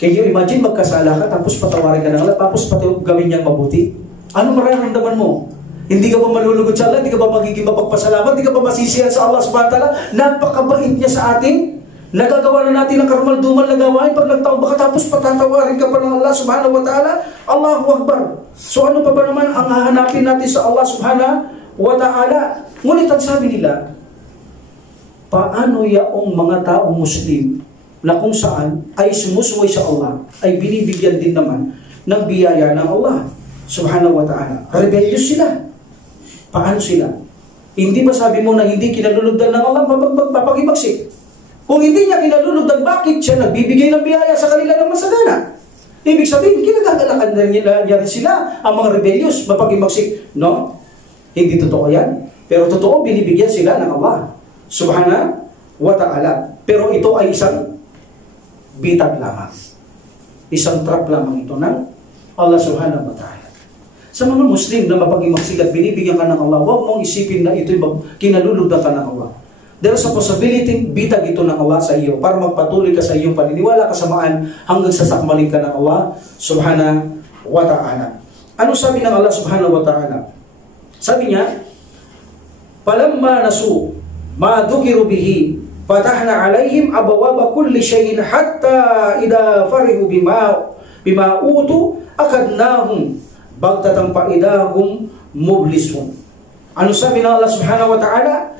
Can you imagine magkasala ka tapos patawarin ka ng Allah tapos gawin niyang mabuti? Ano mararamdaman mo? Hindi ka ba malulugod sa Allah? Hindi ka ba magiging mapagpasalamat? Hindi ka ba masisiyan sa Allah subhanahu wa ta'ala? Napakabait niya sa atin. Nagagawa na natin ang karumalduman na gawain. Pag nagtawba ka tapos patatawarin ka pa ng Allah subhanahu wa ta'ala, Allahu Akbar. So ano pa ba naman ang hahanapin natin sa Allah subhanahu wa ta'ala? Ngunit ang sabi nila, paano yaong mga taong Muslim na kung saan ay sumusuway sa Allah, ay binibigyan din naman ng biyaya ng Allah subhanahu wa ta'ala. Rebellious sila. Paano sila? Hindi ba sabi mo na hindi kinalulugdan ng Allah papag-imagsik? Kung hindi niya kinalulugdan, bakit siya nagbibigay ng biyaya sa kanila ng masagana? Ibig sabihin, kinagagalakan na niya rin sila, ang mga rebellious, mapag-imagsik. No? Hindi totoo yan. Pero totoo, binibigyan sila ng Allah subhanahu wa ta'ala. Pero ito ay isang bitag lamang. Isang trap lamang ito ng Allah subhanahu wa ta'ala. Sa mga Muslim na mapag-imagsik at binibigyan ka ng Allah, huwag mong isipin na ito'y kinalulugdan ka ng Allah. There's a possibility, bitag ito ng Allah sa iyo para magpatuloy ka sa iyong paniniwala, kasamaan hanggang sa sakmalin ka ng Allah subhanahu wa ta'ala. Ano sabi ng Allah subhanahu wa ta'ala? Sabi niya, "Falamma nasu ma dhukiru bihi fatahna 'alaihim abwaaba kulli shay'in hatta idza farihu bima utu akadnahum baghtatan fa idahum mublisun." Ano sabi ng Allah subhanahu wa ta'ala?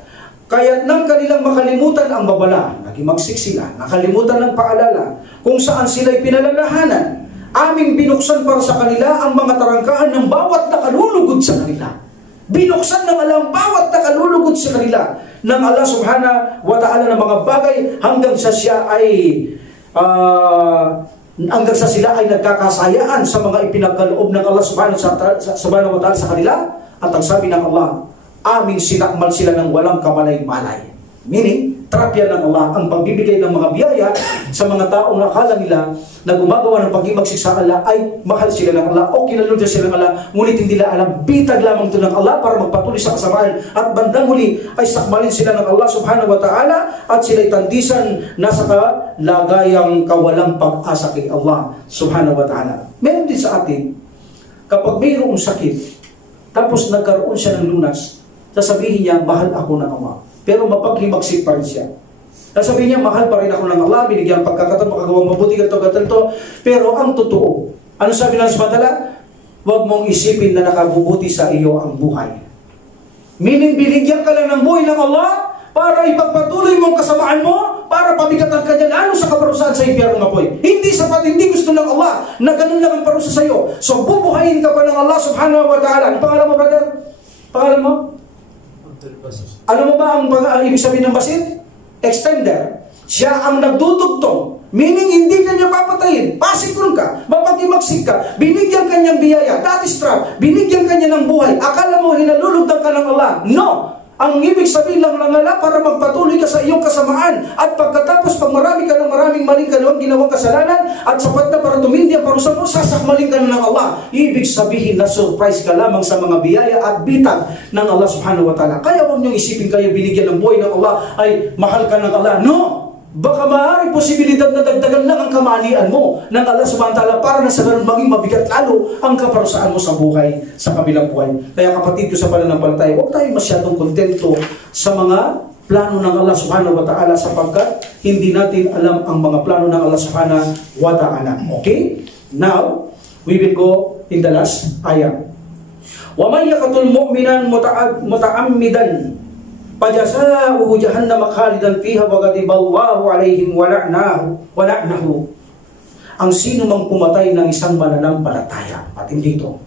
Kaya't nang kanilang makalimutan ang babala, nagimagsik sila, nakalimutan ng paalala, kung saan sila'y pinalalahanan, aming binuksan para sa kanila ang mga tarangkaan ng bawat nakalulugod sa kanila. Binuksan ng Allah ang bawat nakalulugod sa kanila ng Allah subhanahu wa ta'ala ng mga bagay hanggang sa sila ay nagkakasayaan sa mga ipinagkaloob ng Allah subhanahu wa ta'ala sa kanila. At ang sabi ng Allah, aming sinakmal sila ng walang kamalay-malay. Meaning, Trap yan ng Allah, ang pagbibigay ng mga biyaya sa mga taong akala nila na gumagawa ng pag-imagsik sa Allah ay mahal sila ng Allah o kinalulod sila ng Allah, ngunit hindi nila alam, bitag lamang ito ng Allah para magpatuloy sa kasamaan at bandang huli ay sakmalin sila ng Allah subhanahu wa ta'ala at sila'y tandisan nasa kalagayang kawalang pag-asa kay Allah subhanahu wa ta'ala. Meron din sa atin, kapag mayroong sakit, tapos nagkaroon siya ng lunas, sasabihin niya, mahal ako ng Allah. Pero mapaghimagsik pa rin siya. Sasabihin niya, mahal pa rin ako ng Allah, binigyan pagkakataon, makagawang mabuti, ganito. Pero ang totoo, ano sabi ng samantala? Huwag mong isipin na nakabubuti sa iyo ang buhay. Meaning, binigyan ka lang ng buhay ng Allah para ipagpatuloy mo ang kasamaan mo, para pabigatan ka niya lalo sa kaparusahan sa impyerno ng apoy. Hindi sapat, hindi gusto ng Allah na ganun lang ang parusa sa iyo. So, bubuhayin ka pa ng Allah subhanahu wa ta'ala. Ano pangalan mo, brother? Pangalan mo? Alam mo ba ang ibig sabihin ng basit? Extender. Siya ang nagdudugtong. Meaning, hindi ka niya papatayin. Pasikron ka. Mapag-imagsik ka. Binigyan ka niyang biyaya. That is trap. Binigyan ka niya ng buhay. Akala mo, hinalulugdan ka ng Allah. No! Ang ibig sabihin lang ng Allah para magpatuloy ka sa iyong kasamaan. At pagkatapos, pag marami ka ng maraming maling ginawang kasalanan, at sapat na para tumindi ang parusa mo, sasakmalin ka na ng Allah. Ibig sabihin na surprise ka lamang sa mga biyaya at bitag ng Allah subhanahu wa ta'ala. Kaya huwag niyong isipin kayo binigyan ng buhay ng Allah ay mahal ka ng Allah. No! Baka maaaring posibilidad na dagdagan lang ang kamalian mo ng Allah subhanahu wa ta'ala para na sa ganun maging mabigat lalo ang kaparusaan mo sa buhay, sa kabilang buhay. Kaya kapatid ko sa pananampalataya, huwag tayo masyadong kontento sa mga plano ng Allah subhanahu wa ta'ala sapagkat hindi natin alam ang mga plano ng Allah subhanahu wa ta'ala. Okay? Now, we will go in the last ayah. وَمَنْ يَقْتُلْ مُؤْمِنًا مُتَعَمِّدًا فَجَزَاؤُهُ جَهَنَّمَ خَالِدًا فِيهَا وَغَضِبَ اللَّهُ عَلَيْهِ وَلَعْنَهُ. Ang sino mang pumatay ng isang mananampalataya, at hindi ito.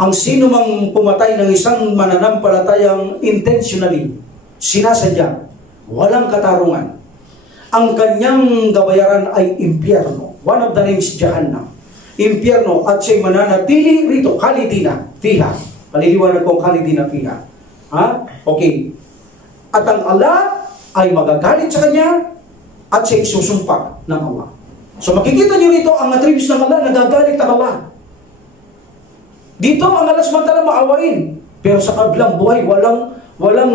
Ang sino mang pumatay ng isang mananampalatayang intentionally, sinasadya, walang katarungan, ang kanyang gabayaran ay impyerno. One of the names, Jahannam. Impyerno, at siya'y mananatili rito, khalidina fiha. Paliliwanag kong khalidina fiha. Ha? Okay. At ang Allah ay magagalit sa kanya at siya isusumpa ng Allah. So makikita niyo rito ang attributes ng Allah, nagagalit ang Allah. Dito ang Allah samantala maawain. Pero sa kabilang buhay, walang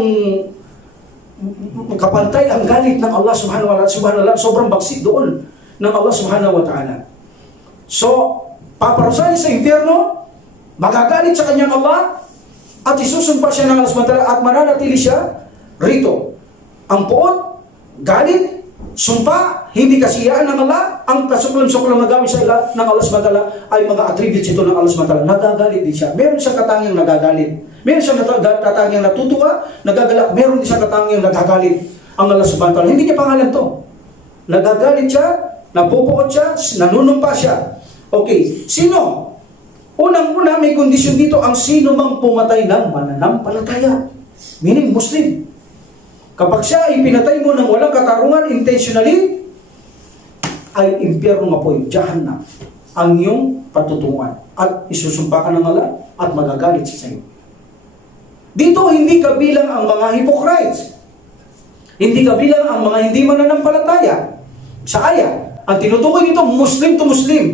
kapantay ang galit ng Allah subhanahu wa ta'ala. Sobrang bagsik doon ng Allah subhanahu wa ta'ala. So, paparusahin sa impyerno, magagalit sa kanyang Allah, at isusumpa siya ng Allah subhanahu wa ta'ala at mananatili siya rito. Ang puot, galit, sumpa, hindi kasiyaan ng Allah, ang kasuklam-suklam na gawin sa ila ng Allah subhanahu wa ta'ala ay mga attributes ito ng Allah subhanahu wa ta'ala. Nagagalit din siya. Meron siyang katangiang nagagalit. Meron siyang katangiang natutuwa, nagagalak. Meron din siyang katangiang nagagalit ang Allah subhanahu wa ta'ala. Hindi niya pangalan to. Nagagalit siya, napupuot siya, nanunumpa siya. Okay, sino? Unang-una, may kondisyon dito, ang sino mang pumatay ng mananampalataya. Meaning Muslim. Kapag siya ay pinatay mo ng walang katarungan, intentionally, ay impyerno apoy, Jahannam, ang iyong patutunguhan. At isusumpa ka ng Allah at magagalit siya sa iyo. Dito, hindi kabilang ang mga hypocrites. Hindi kabilang ang mga hindi mananampalataya. Sa ayah, ang tinutukoy nito, Muslim to Muslim.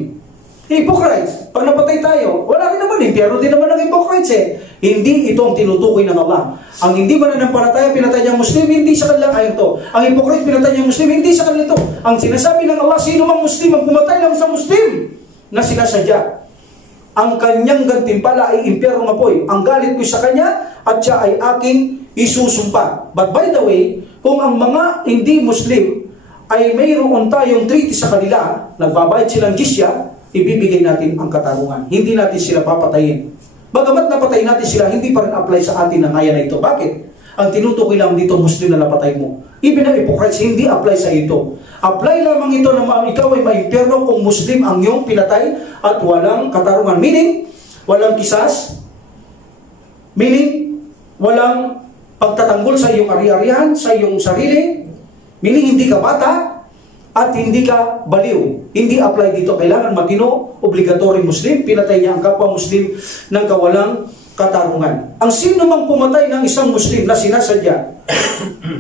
Hypocrites. Pag napatay tayo, wala rin naman eh. Pero din naman ang hypocrites eh. Hindi ito ang tinutukoy ng Allah. Ang hindi mananampalataya, pinatay niyang Muslim, hindi sa kanila ayon to. Ang hypocrite, pinatay niyang Muslim, hindi sa kanila ito. Ang sinasabi ng Allah, sino mang Muslim ang pumatay ng isang Muslim na sinasadya. Ang kanyang gantimpala ay impyerno apoy. Ang galit ko sa kanya at siya ay aking isusumpa. But by the way, kung ang mga hindi Muslim ay mayroon tayong treaty sa kanila, nagbabayad silang jizya, ibibigay natin ang katarungan. Hindi natin sila papatayin. Bagamat napatay natin sila, hindi pa rin apply sa atin ang aya na ito. Bakit? Ang tinutukoy lang dito, Muslim na napatay mo. Even ang hypocrites, hindi apply sa ito. Apply lamang ito na ikaw ay maimpyerno kung Muslim ang iyong pinatay at walang katarungan. Meaning, walang kisas. Meaning, walang pagtatanggol sa iyong ari-arihan, sa iyong sarili. Meaning, hindi ka bata at hindi ka baliw. Hindi apply dito. Kailangan matino, obligatory Muslim. Pinatay niya ang kapwa Muslim ng kawalang katarungan. Ang sino mang pumatay ng isang Muslim na sinasadya.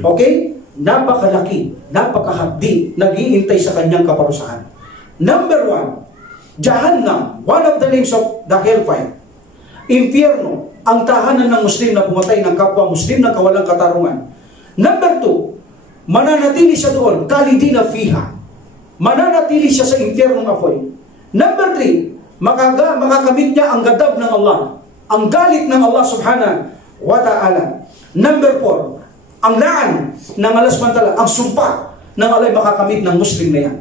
Okay? napakalaki, napakahapdi, nag-iintay sa kanyang kaparusahan. Number 1, Jahannam, one of the names of the hellfire. Impyerno, ang tahanan ng Muslim na pumatay ng kapwa Muslim na kawalang katarungan. Number 2, mananatili siya doon, kalidina fiha. Mananatili siya sa impyernong apoy. Number 3, makakamit niya ang gadab ng Allah, ang galit ng Allah subhanahu wa ta'ala. Number 4, ang laan ng Allah subhanahu wa ta'ala, ang sumpa ng Allah makakamit ng Muslim na yan.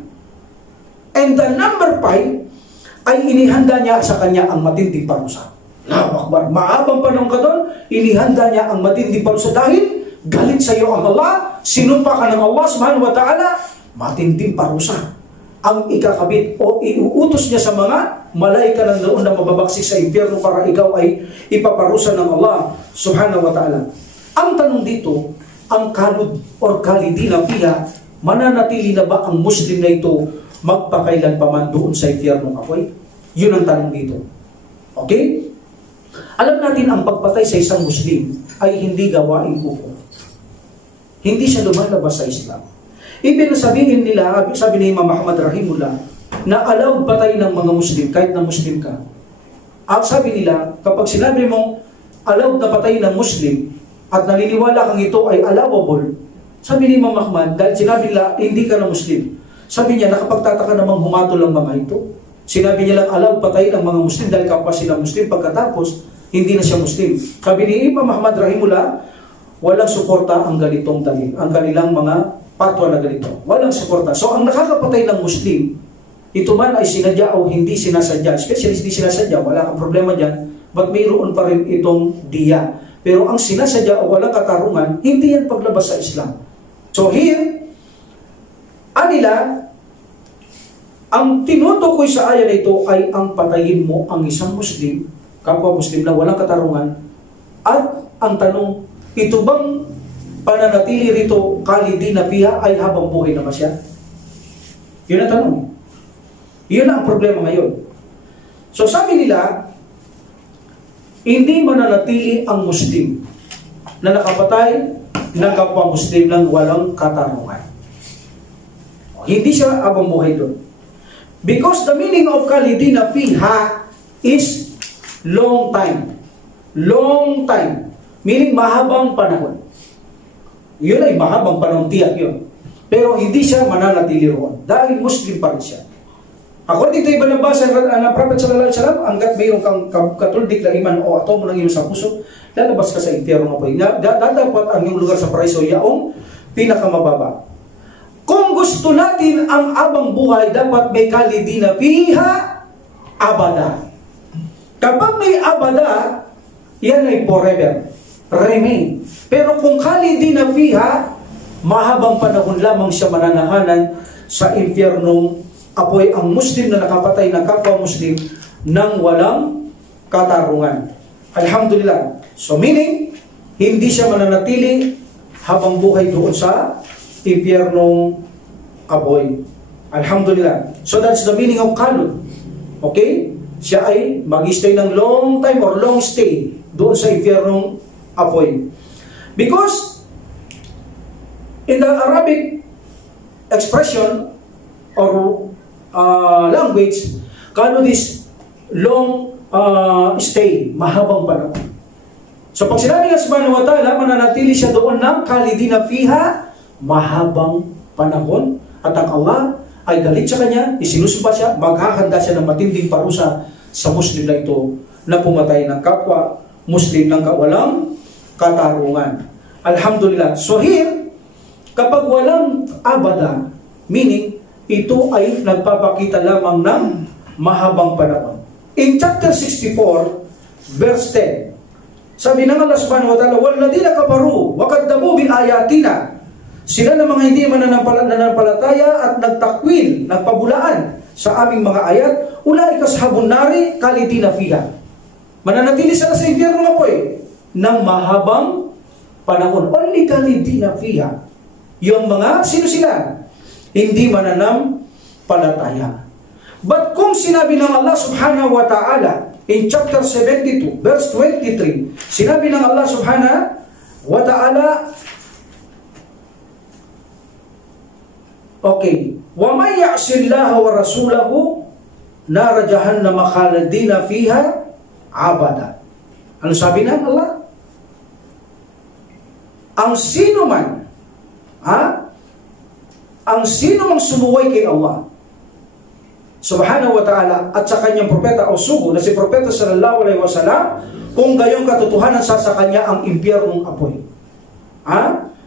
And the number 5 ay inihanda niya sa kanya ang matinding parusa. Allahu Akbar. Maabang panahon ka doon, inihanda niya ang matinding parusa dahil galit sa iyo ang Allah, sinumpa ka ng Allah subhanahu wa ta'ala, matinding parusa ang ikakabit o iuutos niya sa mga malaika ng doon na mababaksik sa impyerno para ikaw ay ipaparusa ng Allah subhanahu wa ta'ala. Ang tanong dito, ang kalud or kalidina fiha, mananatili na ba ang Muslim na ito magpakailan pa man doon sa impyernong apoy? Yun ang tanong dito. Okay? Alam natin ang pagpatay sa isang Muslim ay hindi gawain kufur. Hindi siya lumalabas sa Islam. Ibig sabihin nila, sabi ni Imam Muhammad rahimullah, na allowed patay ng mga Muslim kahit na Muslim ka. At sabi nila, kapag sinabi mong allowed na patay ng Muslim at naniniwala kang ito ay allowable, sabi ni Imam Muhammad, dahil sinabi nila, hindi ka na Muslim. Sabi niya, nakapagtataka namang humatol ang mga ito. Sinabi niya lang, allowed patay ng mga Muslim dahil kapwa sila Muslim, pagkatapos, hindi na siya Muslim. Sabi ni Imam Muhammad rahimullah, walang suporta ang ganitong dalil, ang kanilang mga patwa na ganito. Walang suporta. So, ang nakakapatay ng Muslim, ito man ay sinadya o hindi sinasadya, especially hindi sinasadya, wala kang problema dyan, but mayroon pa rin itong diya. Pero ang sinasadya o walang katarungan, hindi yan paglabas sa Islam. So here, anila, ang tinutukoy sa aya na ito ay ang patayin mo ang isang Muslim, kapwa Muslim na walang katarungan, at ang tanong, ito bang pananatili rito kalidina fiha ay habang buhay na ba siya? Yun ang tanong. Yun ang problema ngayon. So sabi nila, hindi mananatili ang Muslim na nakapatay ng kapwa Muslim ng walang katarungan. Hindi siya habang buhay doon. Because the meaning of kalidina fiha is long time. Long time. Meaning mahabang panahon. Yun ay mahabang panahon, tiyak yun. Pero hindi siya mananatili roon. Dahil Muslim pa rin siya. According to ibang nabasa ng Prophet sallallahu alaihi wasallam, hanggat mayroong kang katuldik na iman o atomo ng iyong sa puso, lalabas ka sa impyerno mo. Dapat ang iyong lugar sa paraiso yaong pinakamababa. Kung gusto natin ang abang buhay, dapat may kalidina fiha abada. Kapag may abada, yan ay forever. Remain. Pero kung kalidina fiha, mahabang panahon lamang siya mananahanan sa impyernong apoy ang Muslim na nakapatay ng kapwa Muslim nang walang katarungan. Alhamdulillah. So meaning, hindi siya mananatili habang buhay doon sa impyernong apoy. Alhamdulillah. So that's the meaning of kalud. Okay? Siya ay mag-stay ng long time or long stay doon sa impyernong apoy. Because in the Arabic expression or language, kalud is long stay, mahabang panahon. So pag sinabi ng subhanahu wa ta'ala, mananatili siya doon ng kalidina fiha, mahabang panahon, at ang Allah ay galit sa kanya, isinusumpa siya, maghahanda siya ng matinding parusa sa Muslim na ito na pumatay ng kapwa Muslim ng walang katarungan. Alhamdulillah. So here, kapag walang abada, meaning, ito ay nagpapakita lamang ng mahabang panahon. In chapter 64, verse 10, sabi ng Allah subhanahu wa ta'ala, وَالَّذِينَ كَفَرُوا وَكَذَّبُوا بِآيَاتِنَا, sila na mga hindi mananampalataya at nagtakwil, nagpabulaan sa aming mga ayat, ulaika ashabun nari kalidina fiha. Mananatili sila sa impyerno na po ng mahabang panahon. Only kalidina fiha. Yung mga, sino sila? Hindi mananampalataya. But kung sinabi ng Allah subhanahu wa ta'ala in chapter 72, verse 23, sinabi ng Allah subhanahu wa ta'ala, Okay. Wa may ya'sillaha wa rasulahu nar jahannam khalidina fiha abada. Ano sabi ng Allah? Ang sino man, ang sino mang sumuway kay Allah subhanahu wa ta'ala at sa kanyang propeta o sugo na si propeta sallallahu alaihi wasallam, kung gayong katotohanan sa kanya ang impyernong apoy.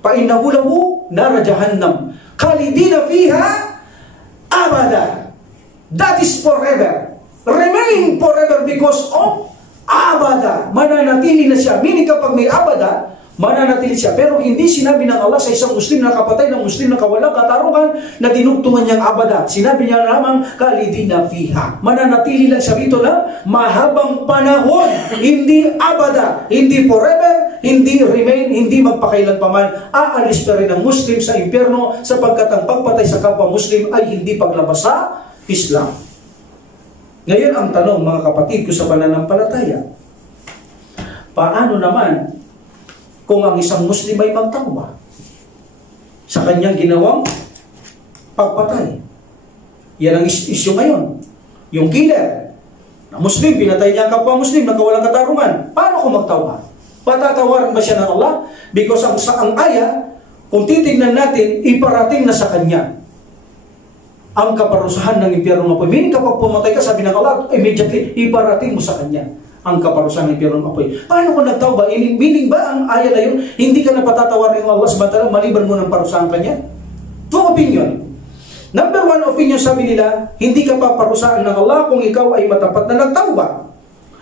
Painnahu lahu nar jahannam khalidina fiha abada. That is forever. Remain forever because of abada. Mananatili na siya. Meaning kapag may abada, mananatili siya. Pero hindi sinabi ng Allah sa isang Muslim na kapatay ng Muslim na kawalang katarungan na dinugtungan niyang abada. Sinabi niya lamang khalidina fiha. Mananatili lang siya dito na mahabang panahon. Hindi abada. Hindi forever. Hindi remain. Hindi magpakailanpaman. Aalis pa rin ang Muslim sa impyerno sapagkat ang pagpatay sa kapwa Muslim ay hindi paglabas sa Islam. Ngayon ang tanong mga kapatid ko sa pananampalataya, paano naman kung ang isang Muslim ay magtauba sa kanyang ginawang pagpatay? Yan ang isyu ngayon. Yung killer na Muslim, pinatay niya ang kapwa Muslim na kawalang katarungan. Paano kung magtauba? Patatawaran ba siya ng Allah? Because ang aya, kung titignan natin, iparating na sa kanya ang kaparusahan ng impyerno ng apoy. Meaning kapag pumatay ka, sabi ng Allah, immediately, iparating mo sa kanya ang kaparusahan ng impyerno ng apoy. Paano kung nagtauba? Meaning ba ang aya na yun, hindi ka na patatawarin ng Allah subhanahu maliban mo ng parusahan kanya? Two opinion. Number one opinion, sabi nila, hindi ka paparusahan ng Allah kung ikaw ay matapat na nagtauba.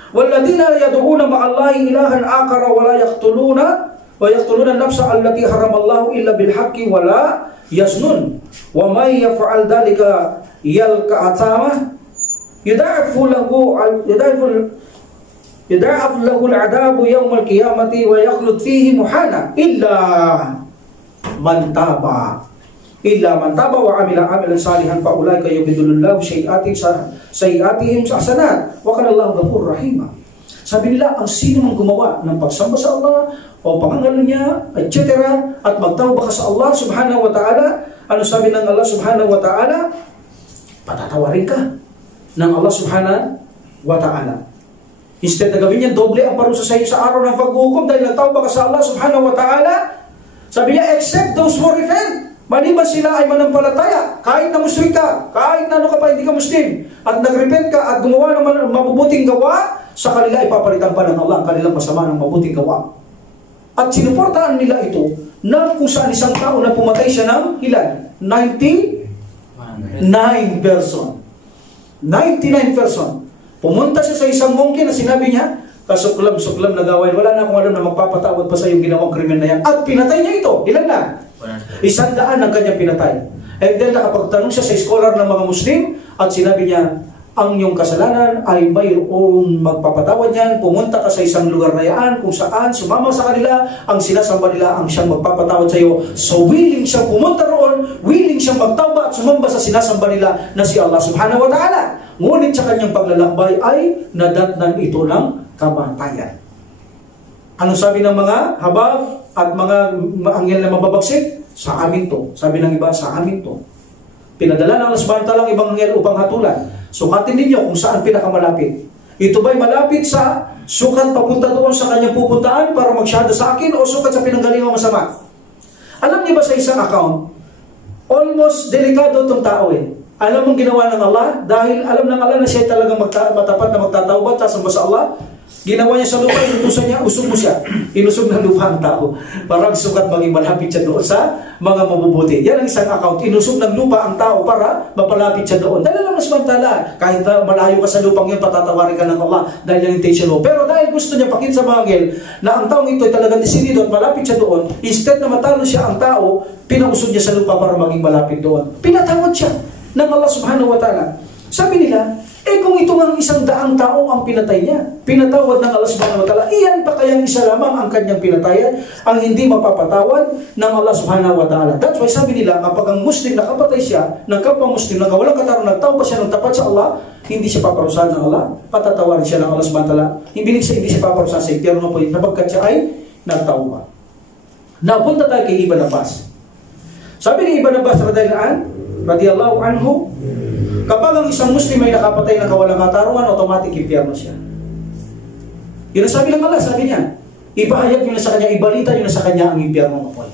وَالَّذِينَ يَدْعُونَ مَعَ اللَّهِ إِلَٰهًا آخَرَ وَلَا يَقْتُلُونَ النَّفْسَ الَّتِي حَرَّمَ اللَّهُ إِلَّا بِالْحَقِّ وَلَا يَزْنُونَ وَمَن يَفْعَلْ ذَلِكَ يَلْقَ أَثَامًا يُضَاعَفْ لَهُ الْعَذَابُ يَوْمَ الْقِيَامَةِ وَيَخْلُدْ فِيهِ مُهَانًا إِلَّا مَنْ تَابَ وَعَمِلَ عَمَلًا صَالِحًا فَأُولَٰئِكَ يُبَدِّلُ اللَّهُ سَيِّئَاتِهِمْ حَسَنَاتٍ وَكَانَ اللَّهُ غَفُورًا رَحِيمًا. Sabi nila, ang sino mang gumawa ng pagsamba sa Allah o pangangalo niya, etc. at magtauba ka sa Allah subhanahu wa ta'ala, ano sabi ng Allah subhanahu wa ta'ala? Patatawarin ka ng Allah subhanahu wa ta'ala. Instead na gawin niya, doble ang parusa sa iyo sa araw ng paghuhukom dahil nagtauba ka sa Allah subhanahu wa ta'ala. Sabi niya, except those who repent. Maliban sila ay manampalataya, kahit na Muslim ka, kahit na ano ka pa, hindi ka Muslim, at nagrepent ka at gumawa ng mabubuting gawa, sa kanila ipapalitan pa ng Allah ang kanilang masama ng mabuting gawa. At sinuportaan nila ito na kung saan isang tao na pumatay siya ng ilan? 99 person. 99 person. Pumunta siya sa isang monkey na sinabi niya, kasuklam-suklam na gawain, wala na akong alam na magpapatawad pa sa iyong ginawang krimen na yan. At pinatay niya ito. Ilan na? 100 ang kanyang pinatay. And then nakapagtanong siya sa scholar ng mga Muslim at sinabi niya, ang iyong kasalanan ay mayroong magpapatawad niyan. Pumunta ka sa isang lugar na yan kung saan sumama sa kanila, ang sinasamba nila ang siyang magpapatawad sa iyo. So willing siyang pumunta roon, willing siyang magtawba at sumamba sa sinasamba nila na si Allah subhanahu wa ta'ala. Ngunit sa kanyang paglalakbay ay nadatnan ito ng kamatayan. Ano sabi ng mga habag at mga anghel na mababagsik? Sa amin to. Sabi ng iba, sa amin to. Pinadala ng Allah subhanahu wa ta'ala ang ibang anghel upang hatulan. Sukatin ninyo kung saan pinakamalapit. Ito ba'y malapit sa sukat papunta doon sa kanyang pupuntaan para magsyahada sa akin o sukat sa pinanggalingang masama? Alam niyo ba sa isang account, almost delikado itong tao eh. Alam mong ginawa ng Allah dahil alam ng Allah na siya talagang matapat na magtatawad at samba sa Allah. Ginawa niya sa lupa, inutusan niya, usog mo siya. Inusog ng lupa ang tao. Parang sukat maging malapit siya doon sa mga mabubuti. Yan ang isang account. Inusog ng lupa ang tao para mapalapit siya doon. Dahil alam na samantala, kahit na malayo ka sa lupang yun, patatawarin ka ng Allah dahil yung intention mo. Pero dahil gusto niya pakita sa mga anghel na ang taong ito ay talagang disinido at malapit siya doon, instead na matalo siya ang tao, pinausog niya sa lupa para maging malapit doon. Pinatawad siya ng Allah subhanahu wa ta'ala. Sabi nila, kung ito ang 100 tao ang pinatay niya, pinatawad ng Allah subhanahu wa ta'ala, iyan pa kayang isa lamang ang kanyang pinatayan, ang hindi mapapatawad ng Allah subhanahu wa ta'ala. That's why sabi nila, kapag ang Muslim nakapatay siya, ng kapwa Muslim na walang katarungan, nagtawad siya ng tapat sa Allah, hindi siya paparusahan ng Allah, patatawarin siya ng Allah subhanahu wa ta'ala, hindi siya paparusahan sa impyerno po, napagkat siya ay nagtawad. Napunta tayo kay Ibn Abbas. Sabi ni Ibn Abbas radhiyallahu anhu, radiyallahu anhu, kapag ang isang Muslim ay nakapatay ng kawalang katarungan, automatic impyerno siya. Yun ang sabi ng Allah, sabi niya, ipahayag nyo na sa kanya, ibalita nyo na sa kanya ang impyerno ng apoy.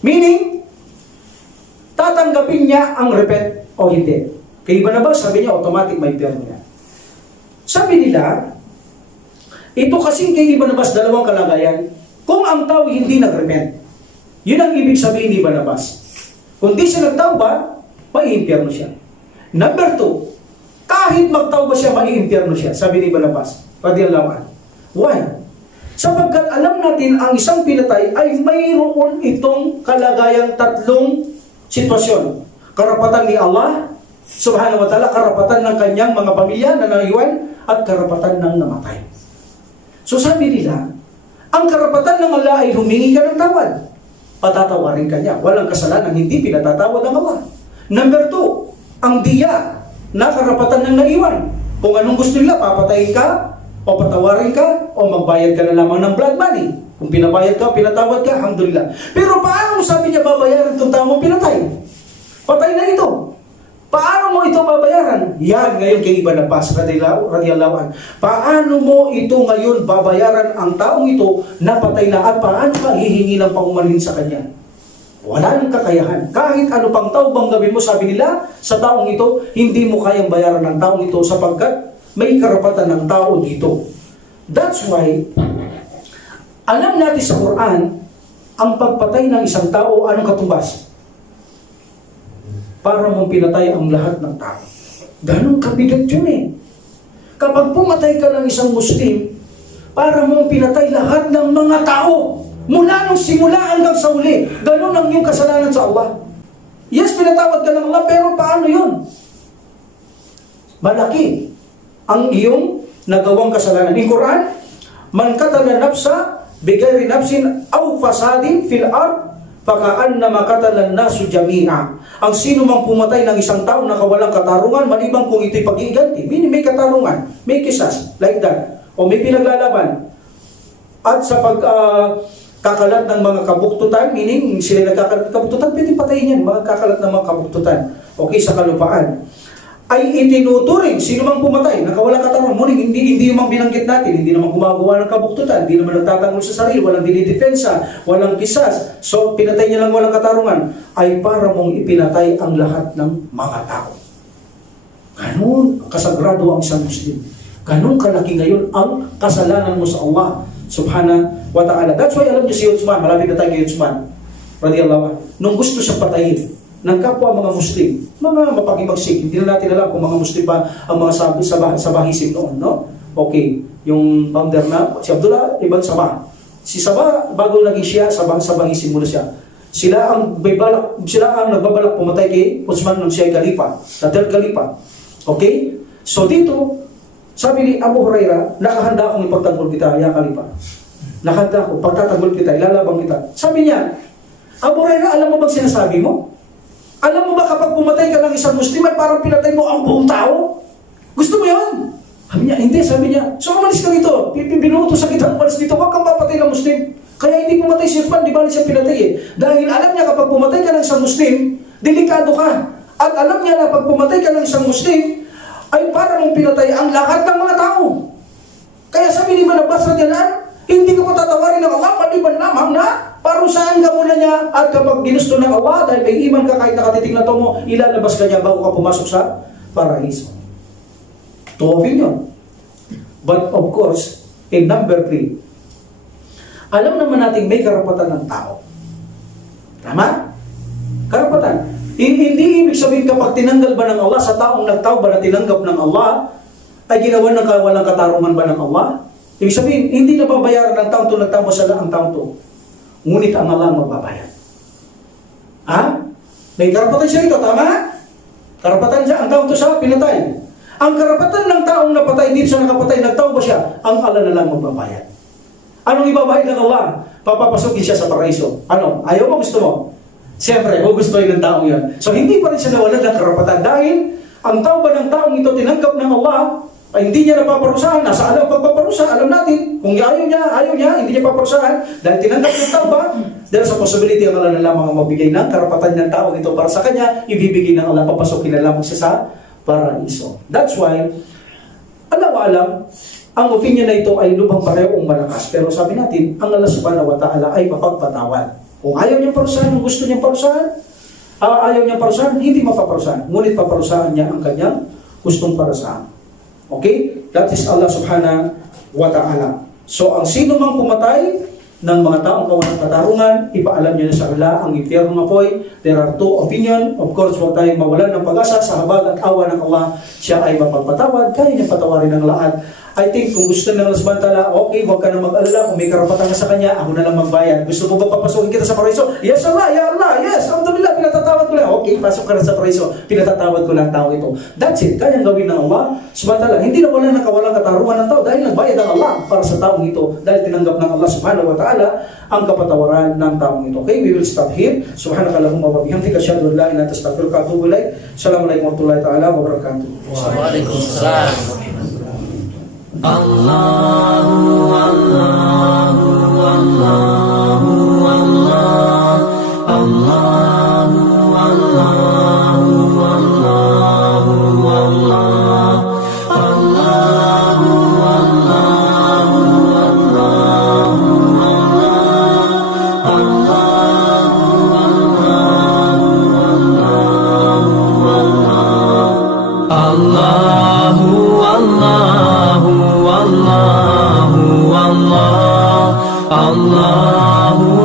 Meaning, tatanggapin niya ang repent o hindi. Kay Barnabas, sabi niya, automatic may impyerno niya. Sabi nila, ito kasing kay Barnabas, dalawang kalagayan. Kung ang tao hindi nag-repent, yun ang ibig sabihin ni Barnabas. Kung di siya nagtawba, maiimpyerno siya. Number 2, kahit magtawba siya, maiimpyerno siya. Sabi ni Barnabas, radiyallahu anhu. Why? Sapagkat alam natin ang isang pinatay ay mayroon itong kalagayang tatlong sitwasyon. Karapatan ni Allah subhanahu wa ta'ala, karapatan ng kanyang mga pamilya na naiwan, at karapatan ng namatay. So sabi nila, ang karapatan ng Allah ay humingi ka ng tawad. Patatawarin ka niya. Walang kasalanan hindi pinatatawad ng Allah. Number 2, ang diya na karapatan ng naiwan. Kung anong gusto nila, papatayin ka, o patawarin ka, o magbayad ka na lamang ng blood money. Kung pinabayad ka, pinatawad ka, alhamdulillah. Pero paano sabi niya babayaran itong tao mo pinatay? Patay na ito. Paano mo ito babayaran? Yan ngayon kay Barnabas, radiyallahu anhu. Paano mo ito ngayon babayaran ang taong ito na patay na, at paano ka hihingi ng paumanhin sa kanya? Wala nang kakayahan. Kahit ano pang tawbang gawin mo, sabi nila, sa taong ito, hindi mo kayang bayaran ng taong ito sapagkat may karapatan ng tao dito. That's why, alam natin sa Quran, ang pagpatay ng isang tao, anong katumbas? Para mong pinatay ang lahat ng tao. Ganun kabigat yun eh. Kapag pumatay ka ng isang Muslim, para mong pinatay lahat ng mga tao. Mula nung simula hanggang sa uli. Ganun ang iyong kasalanan sa Allah. Yes, pinatawad ka ng Allah, pero paano yun? Malaki ang iyong nagawang kasalanan. In Quran, man qatala nafsa bighairi nafsin aw fasadin fil ard fakaannama qatala an-nasu jami'a. Ang sino mang pumatay ng isang tao na kawalang katarungan, maliban kung ito'y pag-iiganti, may katarungan, may kisas, like that, o may pinaglalaban. At sa kakalat ng mga kabuktutan, meaning sila nagkakalat ng kabuktutan, pwede patayin yan, mga kakalat ng mga kabuktutan, okay, sa kalupaan, ay itinuturing, sino mang pumatay, nakawalang katarungan, muling hindi yung mga binanggit natin, hindi naman gumagawa ng kabuktutan, hindi naman nagtatanggol sa sarili, walang dinidefensa, walang kisas, so pinatay niya lang walang katarungan, ay para mong ipinatay ang lahat ng mga tao. Ganun kasagrado ang isang Muslim. Ganun kalaki ngayon ang kasalanan mo sa Allah subhanahu wa ta'ala. That's why alam niyo si Uthman, malapit na tayo kay Uthman, radiyallahu anhu, nung gusto siya patayin ng kapwa mga Muslim, mga mapakimagsik, hindi na natin alam kung mga Muslim ba ang mga sabahisim noon, no? Okay, yung founder na, si Abdullah ibn Sabah. Si Sabah, bago naging siya, sabahisim muna siya. Sila ang nagbabalak pumatay kay Uthman nung siya ay Khalifa, na third Khalifa. Okay? So dito, sabi ni Abu Hurairah, nakahanda akong ipagtanggol kita, ya Khalifa. Nakahanda ako, pagtatanggol kita, ilalabang kita. Sabi niya, Abu Hurairah, alam mo bang sinasabi mo? Alam mo ba kapag pumatay ka ng isang Muslim ay parang pinatay mo ang buong tao? Gusto mo yun? Sabi niya, hindi, sabi niya. So umalis ka dito, binuto sa kita, umalis dito, huwag kang papatay ng Muslim. Kaya hindi pumatay si Uthman, di ba siya pinatay eh? Dahil alam niya kapag pumatay ka ng isang Muslim, delikado ka. At alam niya na pag pumatay ka ng isang Muslim, ay parang pinatay ang lahat ng mga tao. Kaya sabi ni Barnabas radiyallahu, hindi ka patatawarin ng Allah, paliban lamang na parusahan ka muna niya, at kapag ginusto ng Allah, dahil may iman ka kahit nakatitig na to mo, ilalabas ka niya bago ka pumasok sa paraiso. Two opinion. But of course, in number 3, alam naman natin may karapatan ng tao. Tama? Karapatan. Hindi ibig sabihin kapag tinanggal ba ng Allah sa taong nagtawba na tinanggap ng Allah, ay ginawa ng walang katarungan ba ng Allah? Ibig sabihin, hindi na babayaran ng taong ito nagtawba sa ang taong ito. Ngunit ang Allah magbabayad. Ha? May karapatan siya ito, tama? Karapatan siya, ang taong ito siya pinatay. Ang karapatan ng taong napatay, dito sa nakapatay, nagtawba siya, ang Allah na lang magbabayad. Anong ibabayad ng Allah? Papapasukin siya sa paraiso. Ano? Ayaw mo, gusto mo? Siyempre, gugustuhin ng taong yan. So, hindi pa rin siya nawalan ng karapatan dahil ang tawba ng taong ito tinanggap ng Allah, Ay, hindi niya napaparusahan, nasa alam pagpaparusa, alam natin, kung ayaw niya, hindi niya paparusahan, dahil tinanggap ng tao ba, dahil sa possibility ang Allah na lamang ang magbigay ng karapatan ng tao ito para sa kanya, ibibigay ng Allah, papasokin na lamang siya sa paraiso. That's why, alam, ang opinion na ito ay lubhang pareho malakas, pero sabi natin, ang Allah subhanahu wa ta'ala ay mapagpatawad. Kung ayaw niyang parusahan, kung gusto niyang parusahan, ayaw niyang parusahan, hindi mapaparusahan, ngunit paparusahan niya ang kanyang gustong parusahan. Okay? That is Allah subhanahu wa ta'ala. So, ang sino mang pumatay ng mga taong kawalang katarungan, ipaalam niyo na sa Allah ang impyerno ng apoy. There are two opinion. Of course, huwag tayong mawalan ng pag-asa sa habag at awa ng Allah. Siya ay mapagpatawad. Kaya niya patawarin ng lahat. I think kung gusto ng Allah subhanahu wa ta'ala, okay, huwag ka na mag-alala. Kung may karapatan ka sa kanya, ako na lang magbayad. Gusto mo ba papasukin kita sa paraiso? Yes, Allah, ya Allah, yes, alhamdulillah, pinatatawad ko lang. Okay, pasok ka na sa paraiso. Pinatatawad ko lang tao ito. That's it. Kayang gawin ng Allah subhanahu wa ta'ala. Hindi na wala ng kawalang katarungan ng tao dahil nagbayad ang Allah para sa taong ito. Dahil tinanggap ng Allah subhanahu wa ta'ala ang kapatawaran ng taong ito. Okay, we will stop here. Subhanakallahumma wa bihamdika asyhadu an la ilaha illa anta astaghfiruka wa atubu ilaik. Assalamualaikum warahmatullahi taala wabarakatuh. Waalaikumsalam. Allahu Allahu Allahu Allah Allahu Allahu Allahu Allah Allahu Allahu Allahu Allahu